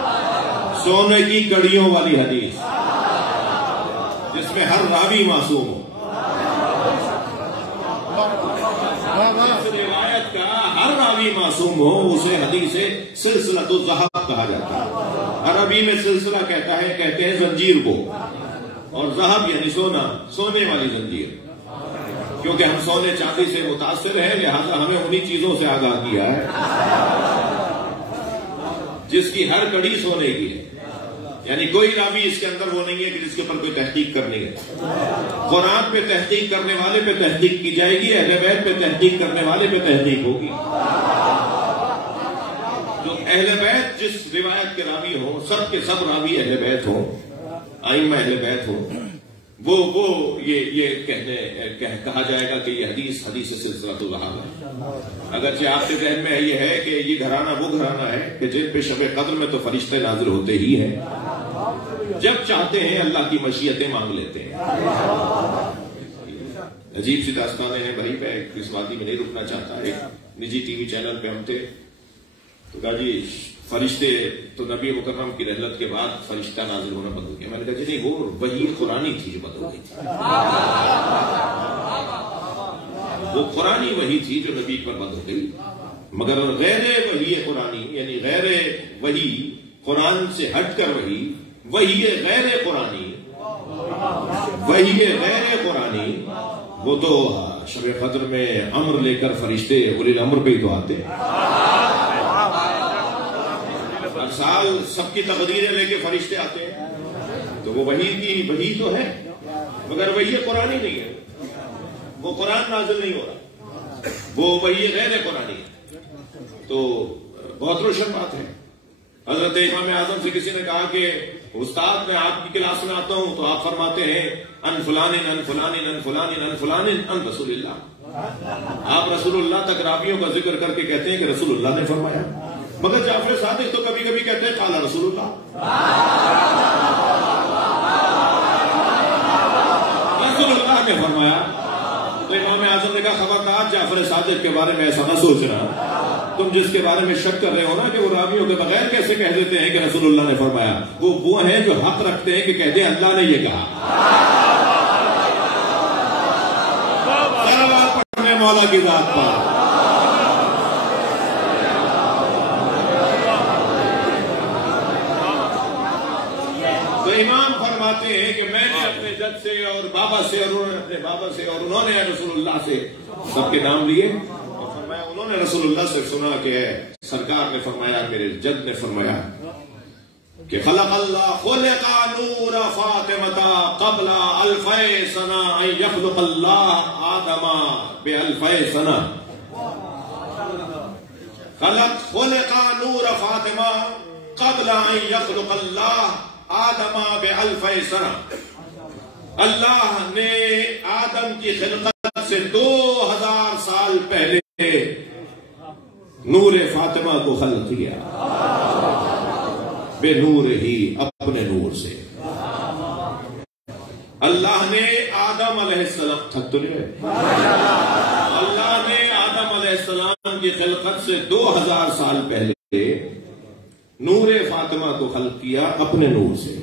سونے کی کڑیوں والی حدیث، جس میں ہر راوی معصوم ہو۔ اس روایت کا ہر راوی معصوم ہو، اسے حدیث سلسلۃ الذہب کہا جاتا ہے۔ عربی میں سلسلہ کہتے ہیں زنجیر کو، اور ذہب یعنی سونا، سونے والی زنجیر، کیونکہ ہم سونے چاندی سے متاثر ہیں، لہذا ہمیں انہی چیزوں سے آگاہ کیا ہے جس کی ہر کڑی سونے کی ہے، یعنی کوئی راوی اس کے اندر وہ نہیں ہے کہ جس کے اوپر کوئی تحقیق کرنی ہے۔ قرآن پہ تحقیق کرنے والے پہ تحقیق کی جائے گی، اہل بیت پہ تحقیق کرنے والے پہ تحقیق ہوگی۔ جو اہل بیت جس روایت کے راوی ہوں، سب کے سب راوی اہل بیت ہوں، ائمہ اہل بیت ہوں، وہ یہ کہا جائے گا کہ یہ حدیث سلسلۃ الذہب ہے۔ اگرچہ آپ کے ذہن میں یہ ہے کہ یہ گھرانہ وہ گھرانہ ہے کہ جن پہ شب قدر میں تو فرشتے نازل ہوتے ہی ہیں، جب چاہتے ہیں اللہ کی مشیتیں مانگ لیتے ہیں. عجیب سی داستان ہے بھائی. میں اس وادی میں نہیں رکنا چاہتا. ایک نجی ٹی وی چینل پہ ہم تھے تو کہا جی فرشتے تو نبی مکرم کی رحلت کے بعد فرشتہ نازل ہونا بند ہو گیا. میں نے کہا جی نہیں، وہ وحی قرآنی تھی جو بند ہو گئی تھی. وہ قرآنی وحی تھی جو نبی پر بند ہو گئی، مگر غیر وحی قرآنی یعنی غیر وحی قرآن سے ہٹ کر وحی غیر قرآنی وہ تو شب قدر میں امر لے کر فرشتے اولی الامر پہ ہی تو آتے ہیں. ہر سال سب کی تقدیریں لے کے فرشتے آتے ہیں، تو وہ وحی تو ہے مگر وحی قرآنی نہیں ہے. وہ قرآن نازل نہیں ہو رہا، وہ وحی غیر قرآنی ہے. تو بہت روشن بات ہے. حضرت امام اعظم سے کسی نے کہا کہ استاد میں آپ کی کلاس میں آتا ہوں تو آپ فرماتے ہیں ان فلان ان فلان ان فلان ان فلان ان رسول اللہ. آپ رسول اللہ تک راویوں کا ذکر کر کے کہتے ہیں کہ رسول اللہ نے فرمایا، مگر جعفر صادق تو کبھی کبھی کہتے ہیں قال رسول اللہ. رسول اللہ نے فرمایا. تو امام اعظم نے کہا خبردار جعفر صادق کے بارے میں ایسا نہ سوچنا. تم جس کے بارے میں شک کر رہے ہو نا کہ وہ راویوں کے بغیر کیسے کہہ دیتے ہیں کہ رسول اللہ نے فرمایا، وہ ہیں جو حق رکھتے ہیں کہ کہہ دیں اللہ نے یہ کہا. صلوات پڑھنے مولا کی ذات پر. تو امام فرماتے ہیں کہ میں نے اپنے جد سے اور بابا سے اور انہوں نے اپنے بابا سے اور انہوں نے رسول اللہ سے سب کے نام لیے. انہوں نے رسول اللہ سے سنا کہ سرکار نے فرمایا، میرے جد نے فرمایا کہ خلق نور فاطمہ قبل الف سنہ ان یخلق اللہ آدم بالف سنہ. خلق نور فاطمہ قبل ان یخلق اللہ آدم بالف سنہ. اللہ نے آدم کی خلقت سے 2000 سال پہلے نور فاطمہ کو خلق کیا، بے نور ہی اپنے نور سے. اللہ نے آدم علیہ السلام اللہ نے آدم علیہ السلام کی خلقت سے 2000 سال پہلے نور فاطمہ کو خلق کیا اپنے نور سے.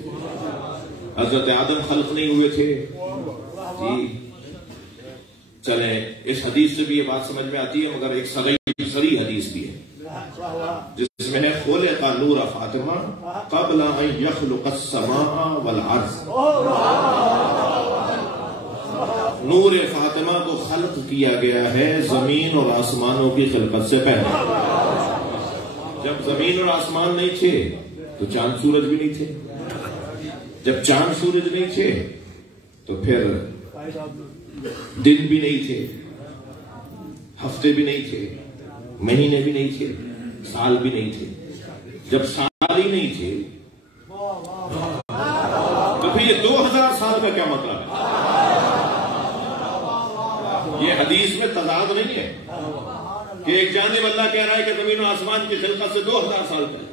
حضرت آدم خلق نہیں ہوئے تھے جی. چلیں اس حدیث سے بھی یہ بات سمجھ میں آتی ہے، مگر ایک صریح حدیث بھی ہے جس میں ہے خلق نور فاطمہ قبل ان یخلق السماء والارض. نور فاطمہ کو خلق کیا گیا ہے زمین اور آسمانوں کی خلقت سے پہلے. جب زمین اور آسمان نہیں تھے تو چاند سورج بھی نہیں تھے. جب چاند سورج نہیں تھے تو پھر دن بھی نہیں تھے، ہفتے بھی نہیں تھے، مہینے بھی نہیں تھے، سال بھی نہیں تھے. جب سال ہی نہیں تھے تو پھر یہ 2000 سال کا کیا مطلب ہے؟ یہ حدیث میں تضاد نہیں ہے کہ ایک جانب اللہ کہہ رہا ہے کہ زمین و آسمان کی خلقت سے 2000 سال پہلے،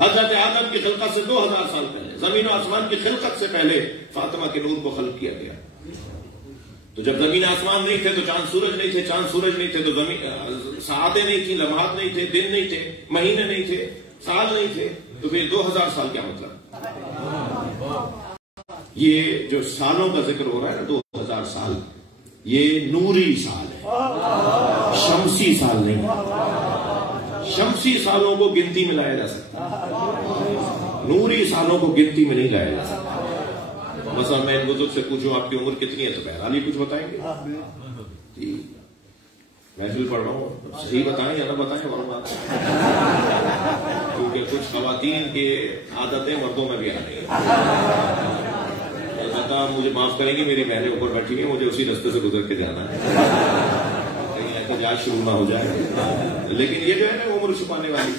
حضرت آدم کی خلقت سے 2000 سال پہلے، زمین و آسمان کی خلقت سے پہلے فاطمہ کے نور کو خلق کیا گیا. تو جب زمین آسمان نہیں تھے تو چاند سورج نہیں تھے، چاند سورج نہیں تھے تو زمین ساعتیں نہیں تھیں، لمحات نہیں تھے، دن نہیں تھے، مہینے نہیں تھے، سال نہیں تھے. تو پھر 2000 سال کیا مطلب؟ یہ جو سالوں کا ذکر ہو رہا ہے نا 2000 سال، یہ نوری سال ہے، شمسی سال نہیں ہے. شمسی سالوں کو گنتی میں لایا جا سکتا، نوری سالوں کو گنتی میں نہیں لایا جا سکتا. مثلا میں ان بزرگ سے پوچھوں آپ کی عمر کتنی ہے تو بہرحال ہی کچھ بتائیں گے جی. محفل پڑھ رہا ہوں، صحیح بتائیں یا نہ بتائیں اور بات، کیونکہ کچھ خواتین کے عادتیں مردوں میں بھی آ رہی ہیں. البتہ مجھے معاف کریں گے، میری بہنیں اوپر بیٹھی ہیں، مجھے اسی رستے سے گزر کے جانا ہے، کہیں احتجاج شروع نہ ہو جائے. لیکن یہ جو ہے نا عمر چھپانے والی،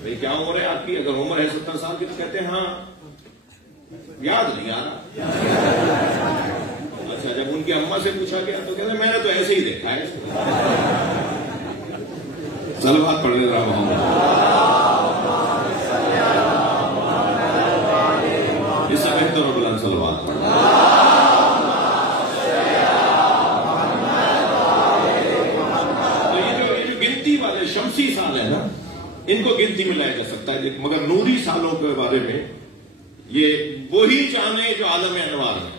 بھائی کیا عمر ہے آپ کی؟ اگر عمر ہے 70 سال کی تو کہتے ہیں ہاں یاد نہیں آ رہا. اچھا جب ان کی اماں سے پوچھا گیا تو کہتے ہیں میں نے تو ایسے ہی دیکھا ہے. صلوات پڑھنے رہا محمد. گنتی میں لایا جا سکتا ہے، مگر نوری سالوں کے بارے میں یہ وہی جانے جو عالم انوار ہے۔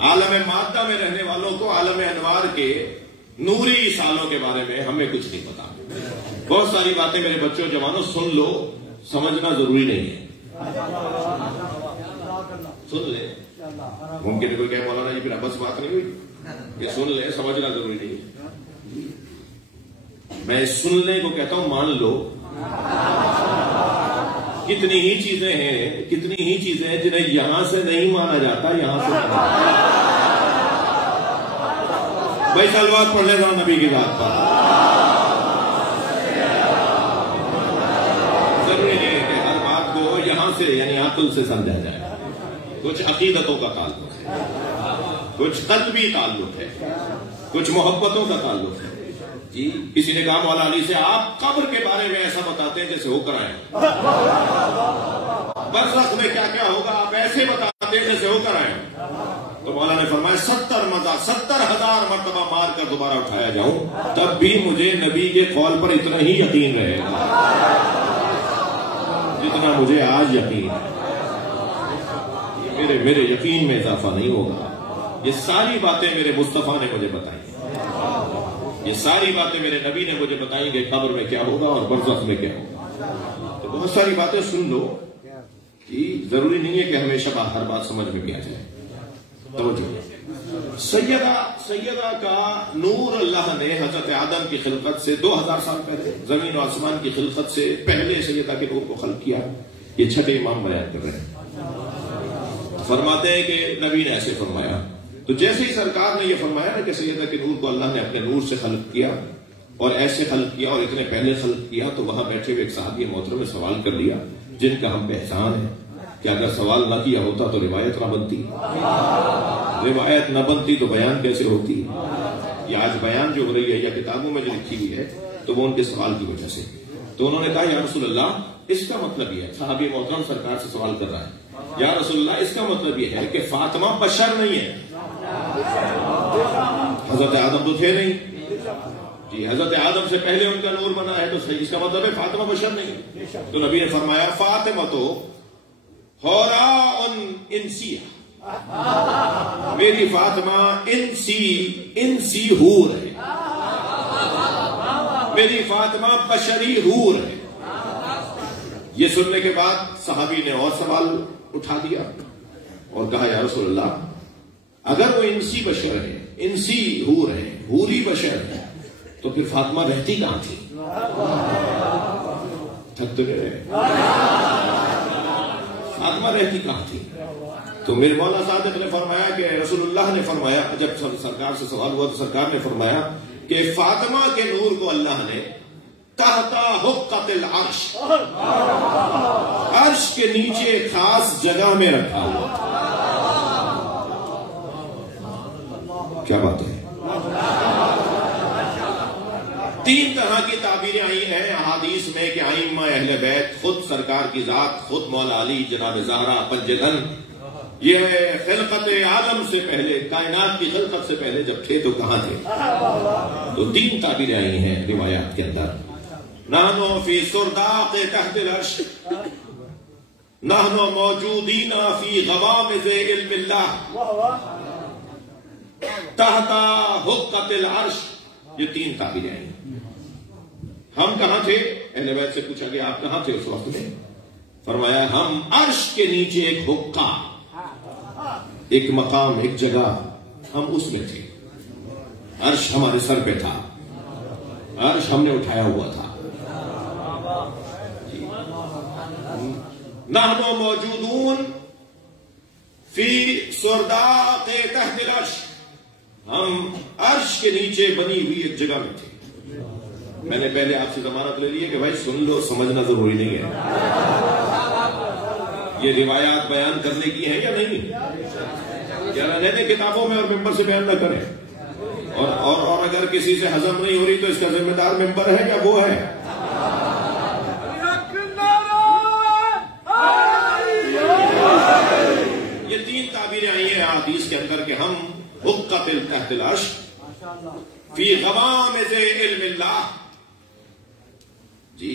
عالم مادہ میں رہنے والوں کو عالم انوار کے نوری سالوں کے بارے میں ہمیں کچھ نہیں پتا۔ بہت ساری باتیں میرے بچوں جوانوں سن لو، سمجھنا ضروری نہیں ہے، سن لے۔ ممکن ہے کوئی کہے مولانا جی پھر بس بات نہیں ہوئی، یہ سن لے، سمجھنا ضروری نہیں ہے۔ میں سننے کو کہتا ہوں، مان لو۔ کتنی ہی چیزیں ہیں جنہیں یہاں سے نہیں مانا جاتا، یہاں سے مانا جاتا۔ بھائی سلوات پڑھ لے گا نبی کی بات پر۔ ضروری نہیں ہے کہ ہر بات کو یہاں سے یعنی عقل سے سمجھا جائے۔ کچھ عقیدتوں کا تعلق ہے، کچھ قلبی تعلق ہے، کچھ محبتوں کا تعلق ہے۔ جی کسی نے کہا مولا علی سے آپ قبر کے بارے میں ایسا بتاتے ہیں جیسے ہو کر آئے، برزخ میں کیا کیا ہوگا آپ ایسے بتاتے ہیں جیسے ہو کر آئے۔ تو مولا نے فرمایا 70,000 مرتبہ مار کر دوبارہ اٹھایا جاؤں تب بھی مجھے نبی کے قول پر اتنا ہی یقین رہے گا جتنا مجھے آج یقین ہے۔ میرے یقین میں اضافہ نہیں ہوگا۔ یہ ساری باتیں میرے مصطفیٰ نے مجھے بتائی، یہ ساری باتیں میرے نبی نے مجھے بتائی کہ قبر میں کیا ہوگا اور برزخ میں کیا ہوگا۔ تو بہت ساری باتیں سن لو، ضروری نہیں ہے کہ ہمیشہ ہر بات سمجھ میں بھی آ جائے۔ توجہ، سیدہ کا نور اللہ نے حضرت آدم کی خلقت سے 2000 سال پہلے، زمین و آسمان کی خلقت سے پہلے سیدہ کے نور کو خلق کیا۔ یہ چھٹے امام بیان کر رہے ہیں، فرماتے ہیں کہ نبی نے ایسے فرمایا۔ تو جیسے ہی سرکار نے یہ فرمایا نا کہ سیدہ کے نور کو اللہ نے اپنے نور سے خلق کیا اور ایسے خلق کیا اور اتنے پہلے خلق کیا، تو وہاں بیٹھے ہوئے ایک صحابی محترم نے سوال کر لیا جن کا ہم پہ احسان ہے کہ اگر سوال نہ کیا ہوتا تو روایت نہ بنتی، روایت نہ بنتی تو بیان کیسے ہوتی؟ یہ آج بیان جو ہو رہی ہے یا کتابوں میں جو لکھی ہوئی ہے تو وہ ان کے سوال کی وجہ سے۔ تو انہوں نے کہا یا رسول اللہ اس کا مطلب یہ ہے، صحابی محترم سرکار سے سوال کر رہا ہے، یا رسول اللہ اس کا مطلب یہ ہے کہ فاطمہ بشر نہیں ہے، حضرت آدم تو تھے نہیں جی، حضرت آدم سے پہلے ان کا نور بنا ہے، تو اس کا مطلب ہے فاطمہ بشر نہیں۔ تو نبی نے فرمایا فاطمہ تو حوراء انسیہ، میری فاطمہ انسی حور ہے، میری فاطمہ بشری حور ہے۔ یہ سننے کے بعد صحابی نے اور سوال اٹھا دیا اور کہا یا رسول اللہ اگر وہ انسی بشر ہے، انسی حور ہے، حوری بشر ہے، تو پھر فاطمہ رہتی کہاں تھی؟ تھک تو رہے، فاطمہ رہتی کہاں تھی؟ تو میرے مولا صادق نے فرمایا کہ رسول اللہ نے فرمایا، جب سرکار سے سوال ہوا تو سرکار نے فرمایا کہ فاطمہ کے نور کو اللہ نے تحت حقت العرش، عرش کے نیچے خاص جگہ میں رکھا ہوا۔ کیا بات ہے؟ 3 طرح کی تعبیریں آئی ہیں احادیث میں کہ ائمہ اہل بیت، خود سرکار کی ذات، خود مولا علی، جناب زہرا، پنجگن، یہ خلقت عالم سے پہلے، کائنات کی خلقت سے پہلے جب تھے تو کہاں تھے؟ تو 3 تعبیریں آئی ہیں روایات کے اندر۔ نحنو فی سرداق تحت العرش، نحنو موجودین فی غوامض علم اللہ تحت حقت العرش۔ یہ 3 تعبیریں آئی۔ ہم کہاں تھے؟ اہل بیت سے پوچھا گیا آپ کہاں تھے اس وقت میں؟ فرمایا ہم عرش کے نیچے ایک حقہ، ایک مقام، ایک جگہ، ہم اس میں تھے۔ عرش ہمارے سر پہ تھا، عرش ہم نے اٹھایا ہوا تھا۔ نحن موجودون فی سرداق تحت العرش، ہم عرش کے نیچے بنی ہوئی ایک جگہ میں تھے۔ میں نے پہلے آپ سے ضمانت لے لی ہے کہ بھائی سن لو، سمجھنا ضروری نہیں ہے۔ یہ روایات بیان کرنے کی ہیں یا نہیں؟ یا رہنے کتابوں میں اور ممبر سے بیان نہ کریں، اور اگر کسی سے ہضم نہیں ہو رہی تو اس کا ذمہ دار ممبر ہے یا وہ ہے؟ یہ 3 تعبیریں آئی ہیں حدیث کے اندر کہ ہم حقت تحت العرش فی غوامض علم اللہ، جی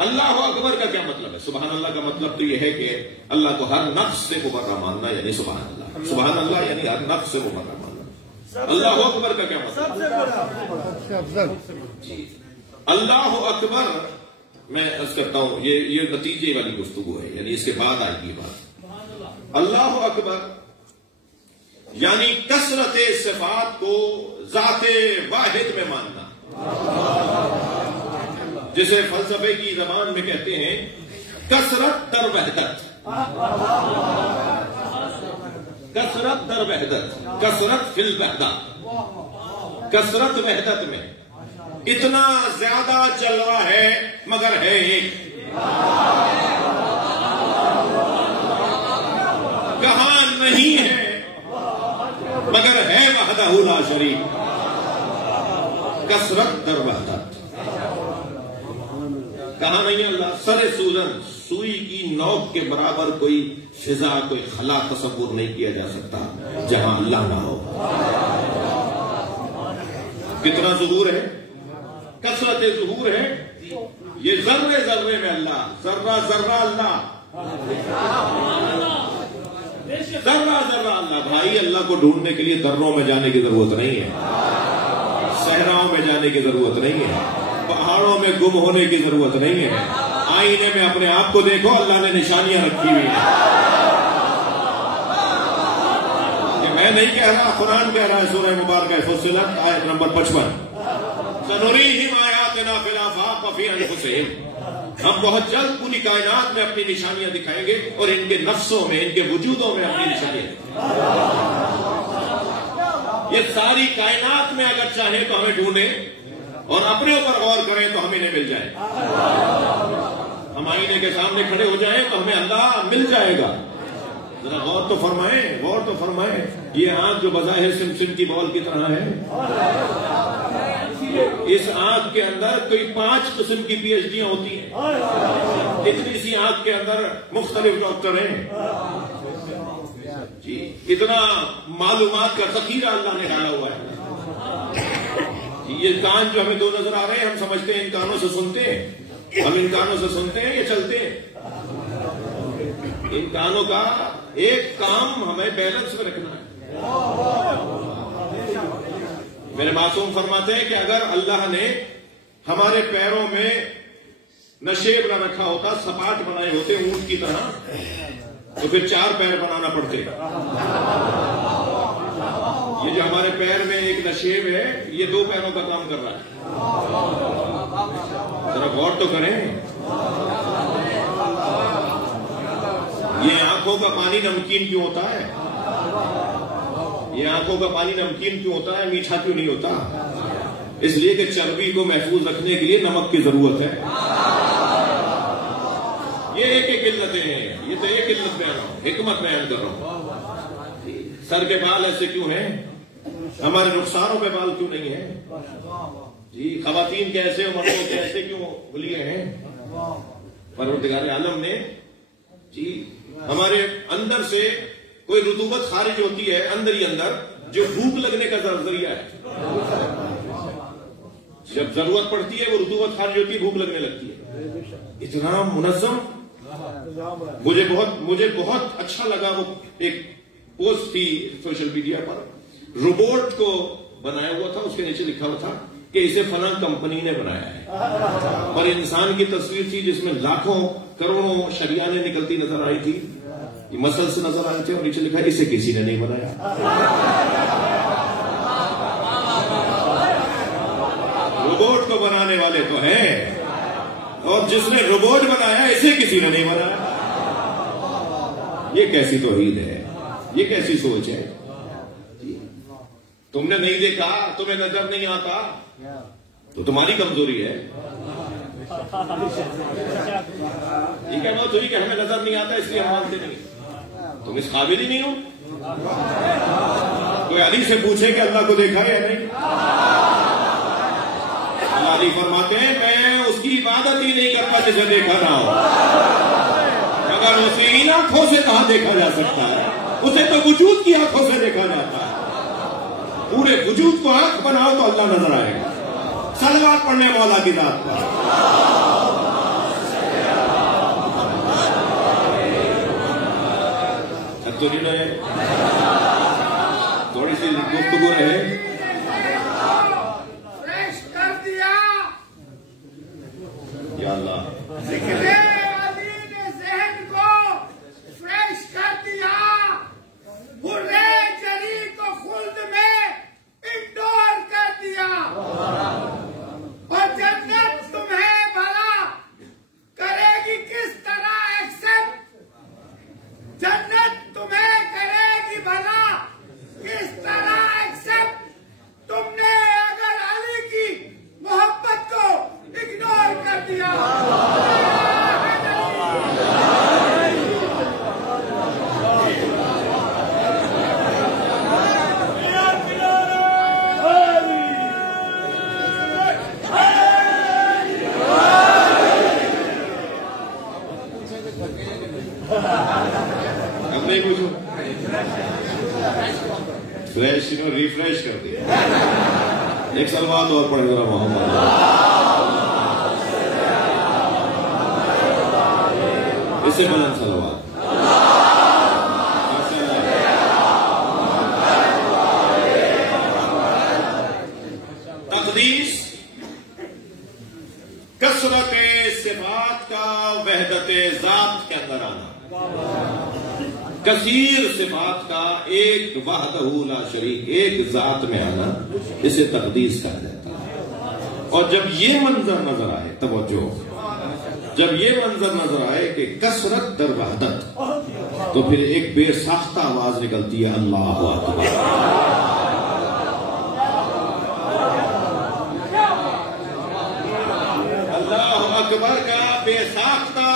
اللہ اکبر کا کیا مطلب ہے؟ سبحان اللہ کا مطلب تو یہ ہے کہ اللہ کو ہر نفس سے مبرہ ماننا، یعنی سبحان اللہ. سبحان اللہ یعنی ہر نفس سے مبرہ ماننا. اللہ اکبر کا کیا مطلب؟ جی اللہ اکبر میں عرض کرتا ہوں یہ نتیجے والی گفتگو ہے، یعنی اس کے بعد آئے گی بات. اللہ اکبر یعنی کثرت صفات کو ذات واحد میں ماننا، جسے فلسفے کی زبان میں کہتے ہیں کثرت در وحدت. کثرت در وحدت، کثرت فی الوحدہ. کثرت وحدت میں اتنا زیادہ چل رہا ہے مگر ہے ایک. کہاں نہیں ہے مگر ہے وحدہ لا شریک. کثرت در وحدت. کہاں نہیں اللہ؟ سر سوزن، سوئی کی نوک کے برابر کوئی فضا، کوئی خلا تصور نہیں کیا جا سکتا جہاں اللہ نہ ہو. کتنا ظہور ہے، کثرت ظہور ہے. یہ ذرے ذرے میں اللہ، ذرہ ذرہ اللہ، ذرہ ذرہ اللہ. بھائی اللہ کو ڈھونڈنے کے لیے دروں میں جانے کی ضرورت نہیں ہے، صحراؤں میں جانے کی ضرورت نہیں ہے، پہاڑوں میں گم ہونے کی ضرورت نہیں ہے. آئینے میں اپنے آپ کو دیکھو، اللہ نے نشانیاں رکھی ہوئی ہیں. میں نہیں کہہ رہا، قرآن کہہ رہا ہے سورہ مبارکہ فصلت آیت نمبر 55. سنریہم آیاتنا فی الآفاق وفی انفسہم. ہم بہت جلد پوری کائنات میں اپنی نشانیاں دکھائیں گے اور ان کے نفسوں میں، ان کے وجودوں میں اپنی نشانیاں. یہ ساری کائنات میں اگر چاہیں تو ہمیں ڈھونڈیں اور اپنے اوپر غور کریں تو ہمیں نہیں مل جائے. ہم آئینے کے سامنے کھڑے ہو جائیں تو ہمیں اللہ مل جائے گا. ذرا غور تو فرمائیں، غور تو فرمائیں. یہ آنکھ جو بظاہر سمسم کی بال کی طرح ہے، اس آنکھ کے اندر کوئی 5 قسم کی پی ایچ ڈیاں ہوتی ہیں. اتنی سی آنکھ کے اندر مختلف ڈاکٹر ہیں. جی اتنا معلومات کا ذخیرہ اللہ نے ڈالا ہوا ہے. یہ کان جو ہمیں 2 نظر آ رہے ہیں، ہم سمجھتے ہیں ان کانوں سے سنتے ہیں، ہم ان کانوں سے سنتے ہیں، یہ چلتے ہیں. ان کانوں کا ایک کام ہمیں بیلنس میں رکھنا ہے. میرے معصوم فرماتے ہیں کہ اگر اللہ نے ہمارے پیروں میں نشیب نہ رکھا ہوتا، سپاٹ بنائے ہوتے اونٹ کی طرح، تو پھر 4 پیر بنانا پڑتے. یہ جو ہمارے پیر میں ایک نشیب ہے، یہ 2 پیروں کا کام کر رہا ہے. ذرا غور تو کریں. یہ آنکھوں کا پانی نمکین کیوں ہوتا ہے؟ یہ آنکھوں کا پانی نمکین کیوں ہوتا ہے، میٹھا کیوں نہیں ہوتا؟ اس لیے کہ چربی کو محفوظ رکھنے کے لیے نمک کی ضرورت ہے. یہ ایک علتیں ہیں، یہ تو ایک علت بیان رہا ہوں، حکمت بیان کر رہا ہوں. سر کے بال ایسے کیوں ہیں؟ ہمارے رخساروں پہ بال کیوں نہیں ہیں؟ جی خواتین کیسے اور مردوں کیسے کیوں بھولے ہیں؟ پروردگار عالم نے جی ہمارے اندر سے کوئی رطوبت خارج ہوتی ہے اندر ہی اندر، جو بھوک لگنے کا ذریعہ ہے. جب ضرورت پڑتی ہے وہ رطوبت خارج ہوتی ہے، بھوک لگنے لگتی ہے. اتنا منظم. مجھے بہت اچھا لگا وہ ایک پوسٹ تھی سوشل میڈیا پر، روبوٹ کو بنایا ہوا تھا، اس کے نیچے لکھا ہوا تھا کہ اسے فلاں کمپنی نے بنایا ہے، اور انسان کی تصویر تھی جس میں لاکھوں کروڑوں شریانیں نکلتی نظر آئی تھی، یہ مسل سے نظر آئے تھے، اور نیچے لکھا ہے اسے کسی نے نہیں بنایا. روبوٹ کو بنانے والے تو ہیں، اور جس نے روبوٹ بنایا اسے کسی نے نہیں بنایا. یہ کیسی توحید ہے، یہ کیسی سوچ ہے؟ تم نے نہیں دیکھا، تمہیں نظر نہیں آتا تو تمہاری کمزوری ہے. یہ کہنا تمہیں کہ ہمیں نظر نہیں آتا اس لیے ہم مانتے نہیں، تم اس قابل ہی نہیں ہو. کوئی علی سے پوچھے کہ اللہ کو دیکھا ہے یا نہیں؟ اللہ علی فرماتے ہیں میں اس کی عبادت ہی نہیں کرتا جسے دیکھا نہ ہو. اگر اسے ان آنکھوں سے کہاں دیکھا جا سکتا ہے؟ اسے تو وجود کی آنکھوں سے دیکھا جاتا ہے. پورے وجود کو آنکھ بناؤ تو اللہ نظر آئے گا. صلوات پڑھنے مولا کی ذات پر. تو نہیں رہے، تھوڑی سی گفتگو رہے. فریش کر دیا یا اللہ، ذکر علی نے ذہن کو فریش کر دیا، برے جری کو خلد میں انڈور کر دیا، اور جنت تمہیں بھلا کرے گی کس طرح ایکسپٹ، جنت تمہیں کرے گی بھلا کس طرح ایکسپٹ، تم نے اگر علی کی محبت کو اگنور کر دیا. اب نہیں پوچھو، فریش ریفریش کر دیا. ایک سلوات اور پڑھے ذرا محمد. اس سے بلند سلوات. تقدیس کثرت صفات کا وحدت ذات کے اندر آنا، کثیر صفات کا ایک وحدہ لا شریک ایک ذات میں آنا، اسے تقدیس کہا جاتا ہے. اور جب یہ منظر نظر آئے، توجہ، جب یہ منظر نظر آئے کہ کثرت در وحدت، تو پھر ایک بے ساختہ آواز نکلتی ہے، اللہ اکبر. اللہ اکبر کا بے ساختہ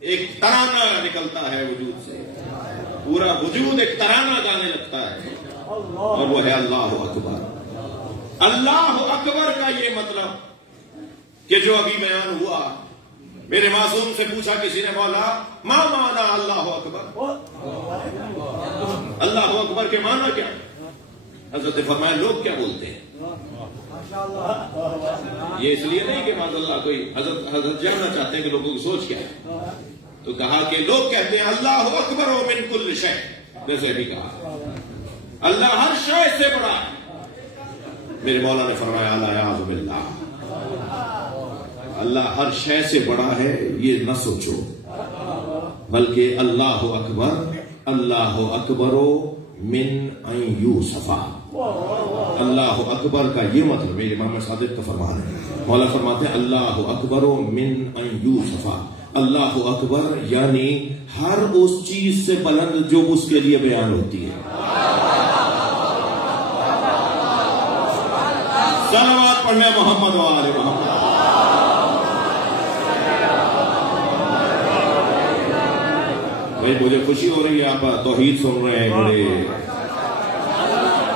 ایک ترانہ نکلتا ہے وجود سے، پورا وجود ایک ترانہ گانے لگتا ہے، اور وہ ہے اللہ اکبر. اللہ اکبر کا یہ مطلب کہ جو ابھی بیان ہوا، میرے معصوم سے پوچھا کسی نے، مولا ما معنی اللہ اکبر، اللہ اکبر کے معنی کیا؟ حضرت نے فرمایا لوگ کیا بولتے ہیں. یہ اس لیے نہیں کہ معاذ اللہ کوئی حضرت جاننا چاہتے ہیں کہ لوگوں کی سوچ کیا ہے، تو کہا کہ لوگ کہتے ہیں اللہ اکبر و من کل شے، ویسے بھی کہا اللہ ہر شے سے بڑا ہے. میرے مولا نے فرمایا اعوذ باللہ، اللہ ہر شے سے بڑا ہے یہ نہ سوچو، بلکہ اللہ اکبر من ان یوسف. اللہ اکبر کا یہ مطلب میرے امام صادق کا فرمان ہے، مولا فرماتے ہیں اللہ اکبر من ان یوسف. اللہ اکبر یعنی ہر اس چیز سے بلند جو اس کے لیے بیان ہوتی ہے. صلوات پڑھنے محمد و آل محمد. مجھے خوشی ہو رہی ہے، آپ توحید سن رہے ہیں بڑے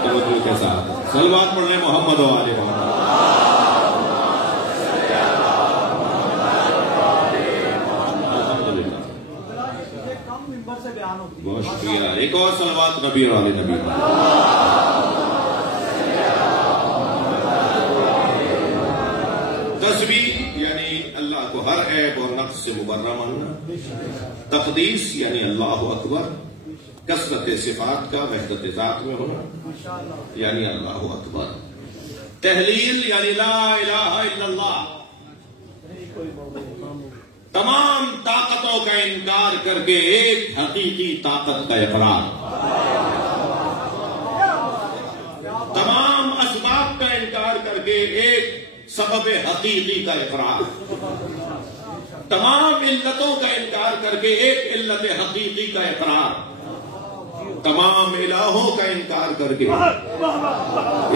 توجہ کے ساتھ. صلوات پڑھنے محمد و آل محمد. بہت شکریہ. ایک اور صلوات نبی اور آل نبی. تسبیح یعنی اللہ کو ہر عیب اور نقص سے مبرہ ماننا. تقدیس یعنی اللہ اکبر، کثرت صفات کا وحدت ذات میں ہونا یعنی اللہ اکبر. تحلیل یعنی لا الہ الا اللہ، تمام طاقتوں کا انکار کر کے ایک حقیقی طاقت کا اقرار، تمام اسباب کا انکار کر کے ایک سبب حقیقی کا اقرار، تمام علتوں کا انکار کر کے ایک علت حقیقی کا اقرار، تمام الہوں کا انکار کر کے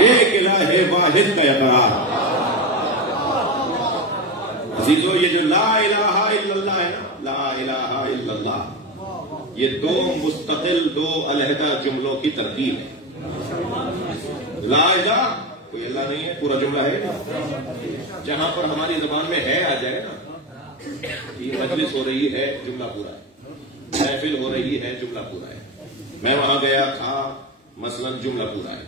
ایک الہ واحد کا اقرار. عزیزو یہ جو لا الہ الا اللہ ہے نا، لا الہ الا اللہ، یہ دو مستقل دو علیحدہ جملوں کی ترکیب ہے. لا الہ کوئی اللہ نہیں ہے، پورا جملہ ہے. جہاں پر ہماری زبان میں ہے آ جائے نا، یہ مجلس ہو رہی ہے جملہ پورا ہے، محفل ہو رہی ہے جملہ پورا ہے، میں وہاں گیا تھا مثلا جملہ پورا ہے.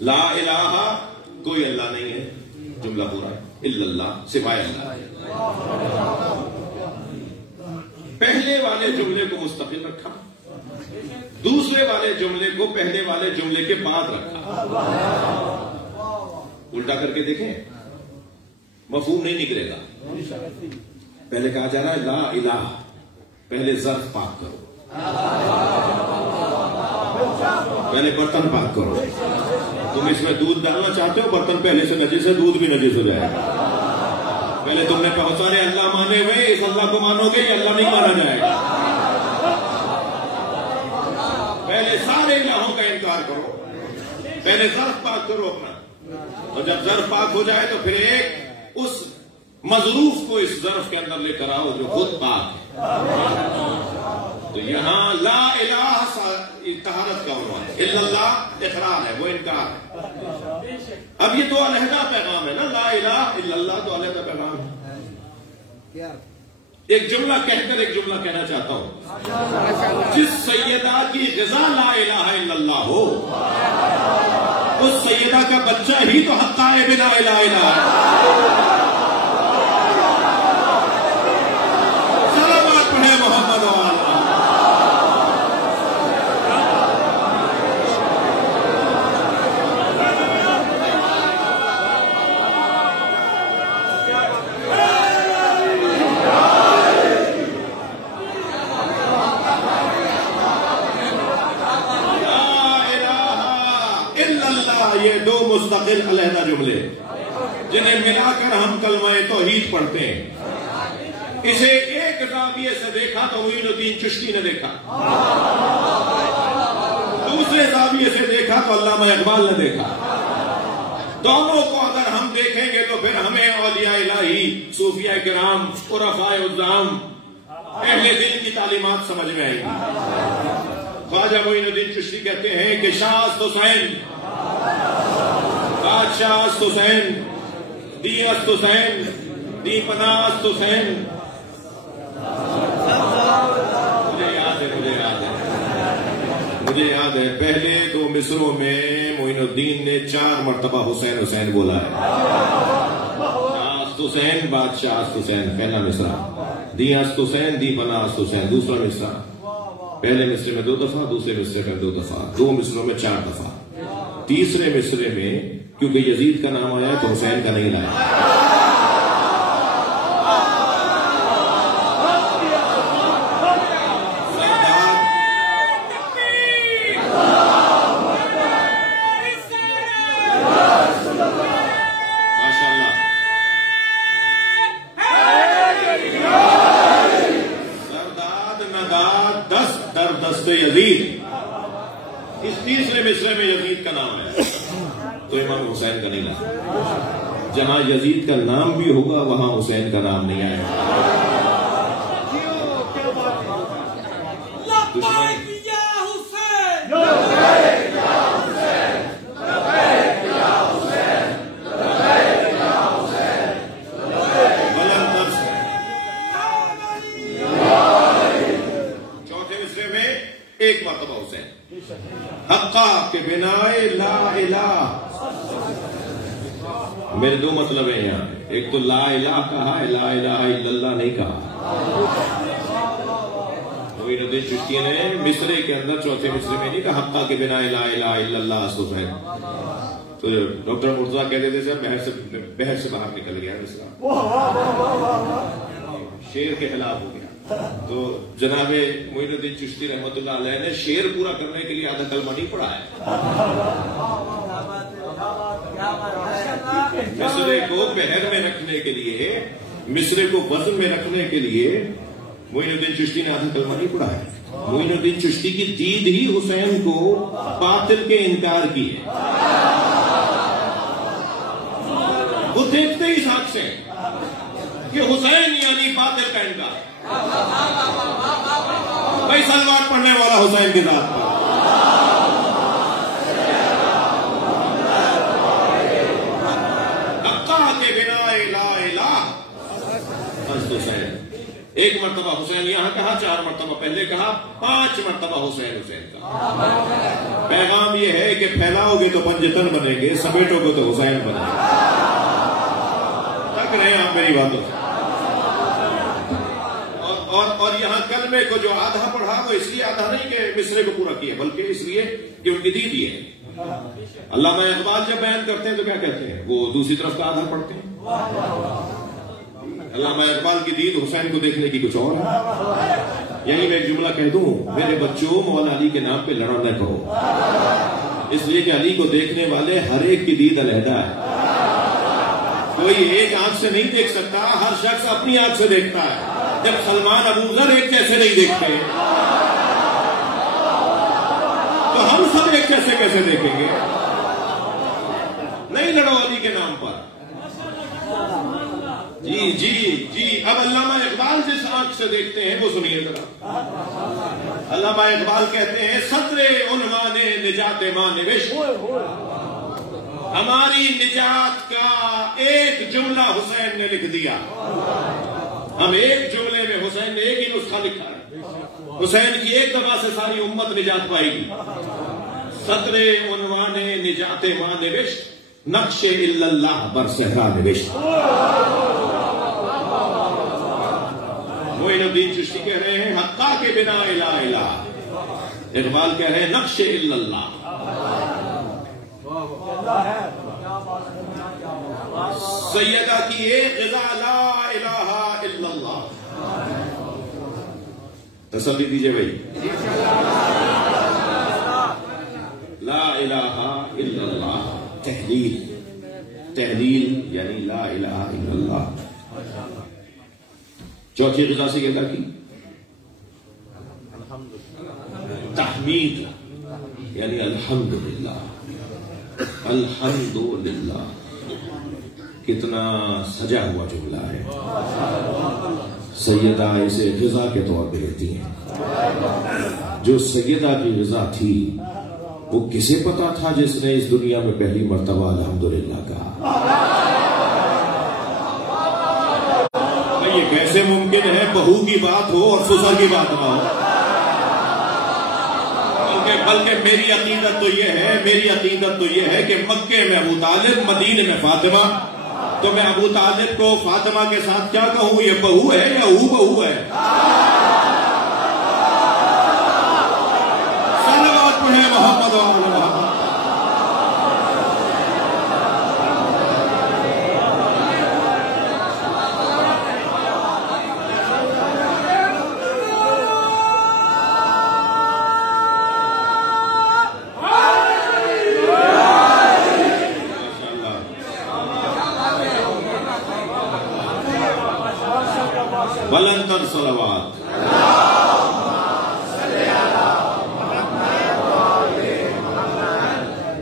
لا الہ کوئی اللہ نہیں ہے جملہ پورا ہے، الا اللہ سوائے اللہ. پہلے والے جملے کو مستقل رکھا، دوسرے والے جملے کو پہلے والے جملے کے بعد رکھا. الٹا کر کے دیکھیں مفہوم نہیں نکلے گا. پہلے کہا جا رہا ہے لا الہ، پہلے ظرف پاک کرو، پہلے برتن پاک کرو. تم اس میں دودھ ڈالنا چاہتے ہو، برتن پہلے سے نجس ہے، دودھ بھی نجس ہو جائے گا. پہلے تم نے بہت سارے اللہ مانے ہوئے، اس اللہ کو مانو گے، یہ اللہ نہیں مانا جائے گا. پہلے سارے الہوں کا انکار کرو، پہلے ظرف پاک کرو اپنا، اور جب ظرف پاک ہو جائے تو پھر ایک اس مظروف کو اس ظرف کے اندر لے کر آؤ جو خود پاک ہے. تو یہاں لا الہ طہارت کا عنوان ہے، الا اللہ اقرار ہے، وہ انکار ہے. اب یہ تو علیحدہ پیغام ہے نا، لا الہ الا اللہ تو علیحدہ پیغام ہے. ایک جملہ کہہ کر ایک جملہ کہنا چاہتا ہوں. جس سیدہ کی غذا لا الہ الا اللہ ہو، اس سیدہ کا بچہ ہی تو حقہ بلا الہ الا اللہ. سلامات پڑھے محمد والا. یہ دو مستقل علیحدہ جملے جنہیں ملا کر ہم کلمہ توحید پڑھتے ہیں. اسے ایک زاویے سے دیکھا تو معین الدین چشتی نے دیکھا، دوسرے زاویے سے دیکھا تو علامہ اقبال نے دیکھا. دونوں کو اگر ہم دیکھیں گے تو پھر ہمیں اولیاء الہی، صوفیاء کرام، عرفاء عظام، اہل دل کی تعلیمات سمجھ میں آئیں گی. خواجہ معین الدین چشتی کہتے ہیں کہ شاہ است حسین، بادشاہ است حسین، دی است حسین، دی پناہ است حسین. مجھے یاد ہے پہلے دو مصروں میں معین الدین نے 4 مرتبہ حسین حسین بولا ہے. شاہ است حسین، بادشاہ است حسین پہلا مصرع، دی است حسین، دی پناہ است حسین دوسرا مصرع. پہلے مصرے میں 2 دفعہ، دوسرے مصرے میں 2 دفعہ، 2 مصروں میں 4 دفعہ. تیسرے مصرے میں کیونکہ یزید کا نام آیا تو حسین کا نہیں لایا. ماشاء اللہ. سرداد نداد دست در دست یزید، اس تیسرے مصرے میں یزید کا نام ہے تو امام حسین کا نہیں لایا. جہاں یزید کا نام بھی ہوگا وہاں حسین کا نام نہیں آئے گا. چوتھے مصرے میں 1 مرتبہ حسین. حقہ کے بنا لا الہ. میرے 2 مطلب ہیں یہاں. ایک تو لا الہ کہا ہے، لا الہ الا اللہ نہیں کہا. معین الدین چشتی نے مصرے کے اندر چوتھے مصرے میں نہیں کہا حقہ کے بنا لا الہ الا اللہ است حسین. تو ڈاکٹر مرتضیٰ کہتے تھے بحر سے باہر نکل گیا مصرع، شعر کے خلاف ہو گیا. تو جناب معین الدین چشتی رحمۃ اللہ علیہ نے شعر پورا کرنے کے لیے آدھا کلمہ نہیں پڑھا ہے. مصرے کو بحر میں رکھنے کے لیے، مصرے کو وزن میں رکھنے کے لیے معین الدین چشتی نے آدھا کلمہ نہیں پڑھا ہے. معین الدین چشتی کی دید ہی حسین کو باطل کے انکار کی ہے. وہ دیکھتے ہی ساتھ سے کہ حسین یعنی باطل کا انکار. بھائی سلوات پڑھنے والا حسین کی ذات پر. حقہ کے بنا لا الہ است حسین. 1 مرتبہ حسین یہاں کہا، 4 مرتبہ پہلے کہا، 5 مرتبہ حسین حسین کا. پیغام یہ ہے کہ پھیلاؤ گے تو پنجتن بنیں گے، سمیٹو گے تو حسین بنیں گے. تک رہے آپ میری باتوں سے. اور اور یہاں کلمے کو جو آدھا پڑھا وہ اس لیے آدھا نہیں کہ مصرے کو پورا کیا، بلکہ اس لیے کہ ان کی دید یہ ہے. علامہ اقبال جب بیان کرتے ہیں تو کیا کہتے ہیں؟ وہ دوسری طرف کا آدھا پڑھتے ہیں. علامہ اقبال کی دید حسین کو دیکھنے کی کچھ اور ہے. یعنی میں ایک جملہ کہہ دوں، میرے بچوں مولا علی کے نام پہ لڑا نہ کرو، اس لیے کہ علی کو دیکھنے والے ہر ایک کی دید علیحدہ ہے. کوئی ایک آنکھ سے نہیں دیکھ سکتا، ہر شخص اپنی آنکھ سے دیکھتا ہے. جب سلمان ابو ذر ایک جیسے نہیں دیکھتے تو ہم سب ایک جیسے کیسے دیکھیں گے؟ نہیں لڑو علی کے نام پر. جی جی جی اب علامہ اقبال جس آنکھ سے دیکھتے ہیں وہ سنیے ذرا. علامہ اقبال کہتے ہیں صدر عنوان نجات ماں نوش، ہماری نجات کا ایک جملہ حسین نے لکھ دیا. ہم ایک جملے میں حسین نے ایک ہی نسخہ لکھا ہے. حسین کی ایک دفعہ سے ساری امت نجات پائے گی. صدر عنوان نجات ماں نوش، نقش الا اللہ بر صحرا نوش. معین الدین چشتی کہہ رہے ہیں حقا کے بنا الہ الہ. اقبال کہہ رہے ہیں نقش الا اللہ. سیدہ کی ایک غذا لا الہ الا اللہ. تسلی دیجئے بھائی. لا الہ الا اللہ تحلیل، تحلیل یعنی لا الہ الا اللہ. چوتھی غذا سے کہتا کی تحمید یعنی الحمدللہ. الحمدللہ کتنا سجا ہوا جملہ ہے. سیدہ اسے غذا کے طور پہ لیتی ہیں. جو سیدہ کی غذا تھی وہ کسے پتا تھا جس نے اس دنیا میں پہلی مرتبہ الحمدللہ کہا؟ یہ کیسے ممکن ہے بہو کی بات ہو اور سسر کی بات نہ ہو؟ بلکہ میری عقیدت تو یہ ہے کہ مکے میں ابو طالب، مدینے میں فاطمہ. تو میں ابو طالب کو فاطمہ کے ساتھ کیا کہوں؟ یہ بہو ہے یا او بہو ہے؟ صلوات پڑھیں محمد و آل محمد. بلندر صلوات.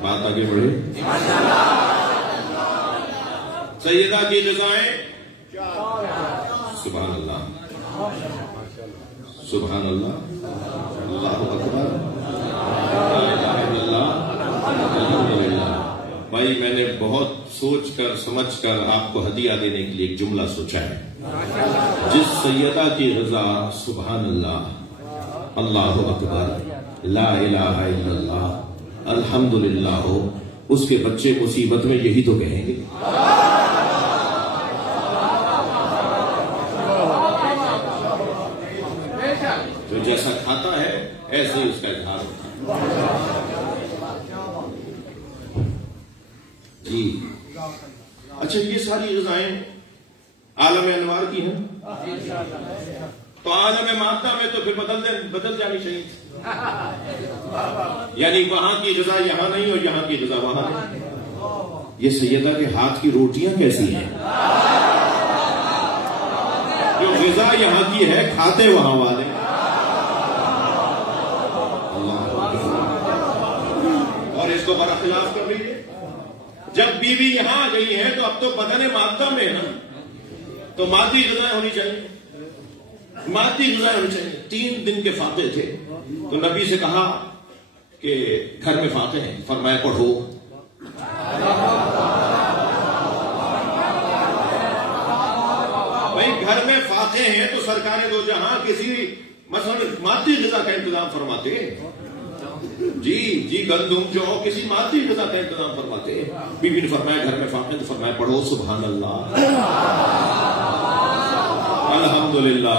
بات آگے بڑھے. سیدہ کی غذائیں سبحان اللہ، سبحان اللہ، اللہ اکبر، لا الہ الا اللہ، الحمدللہ. بھائی میں نے بہت سوچ کر سمجھ کر آپ کو ہدیہ دینے کے لیے ایک جملہ سوچا ہے. جس سیدہ کی غذا سبحان اللہ، اللہ اکبر، لا الہ الا اللہ، الحمدللہ ہو، اس کے بچے مصیبت میں یہی تو کہیں گے. جو جیسا کھاتا ہے ایسے ہی اس کا اظہار ہوتا ہے. جی اچھا، یہ ساری غذائیں عالم انوار کی ہیں تو عالم مادہ میں تو پھر بدل جانی چاہیے. یعنی وہاں کی غذا یہاں نہیں اور یہاں کی غذا وہاں نہیں. یہ سیدہ کے ہاتھ کی روٹیاں کیسی ہیں؟ جو غذا یہاں کی ہے کھاتے وہاں والے. اور اس کو برخلاف کر لیجیے. جب بیوی یہاں آ گئی ہے تو اب تو بدن مادہ میں ہے نا، تو مادی غذائیں ہونی چاہیے. مادی غذائیں ہونی چاہیے. 3 دن کے فاتح تھے تو نبی سے کہا کہ گھر میں فاتح ہیں، فرمایا پڑھو. بھائی گھر میں فاتح ہیں تو سرکار دو جہاں کسی مثلا مادی غذا کا انتظام فرماتے. جی جی گندم جو کسی مادی غذا کا انتظام فرماتے. بی بی نے فرمایا گھر میں فاتح تو فرمایا پڑھو سبحان اللہ، الحمدللہ،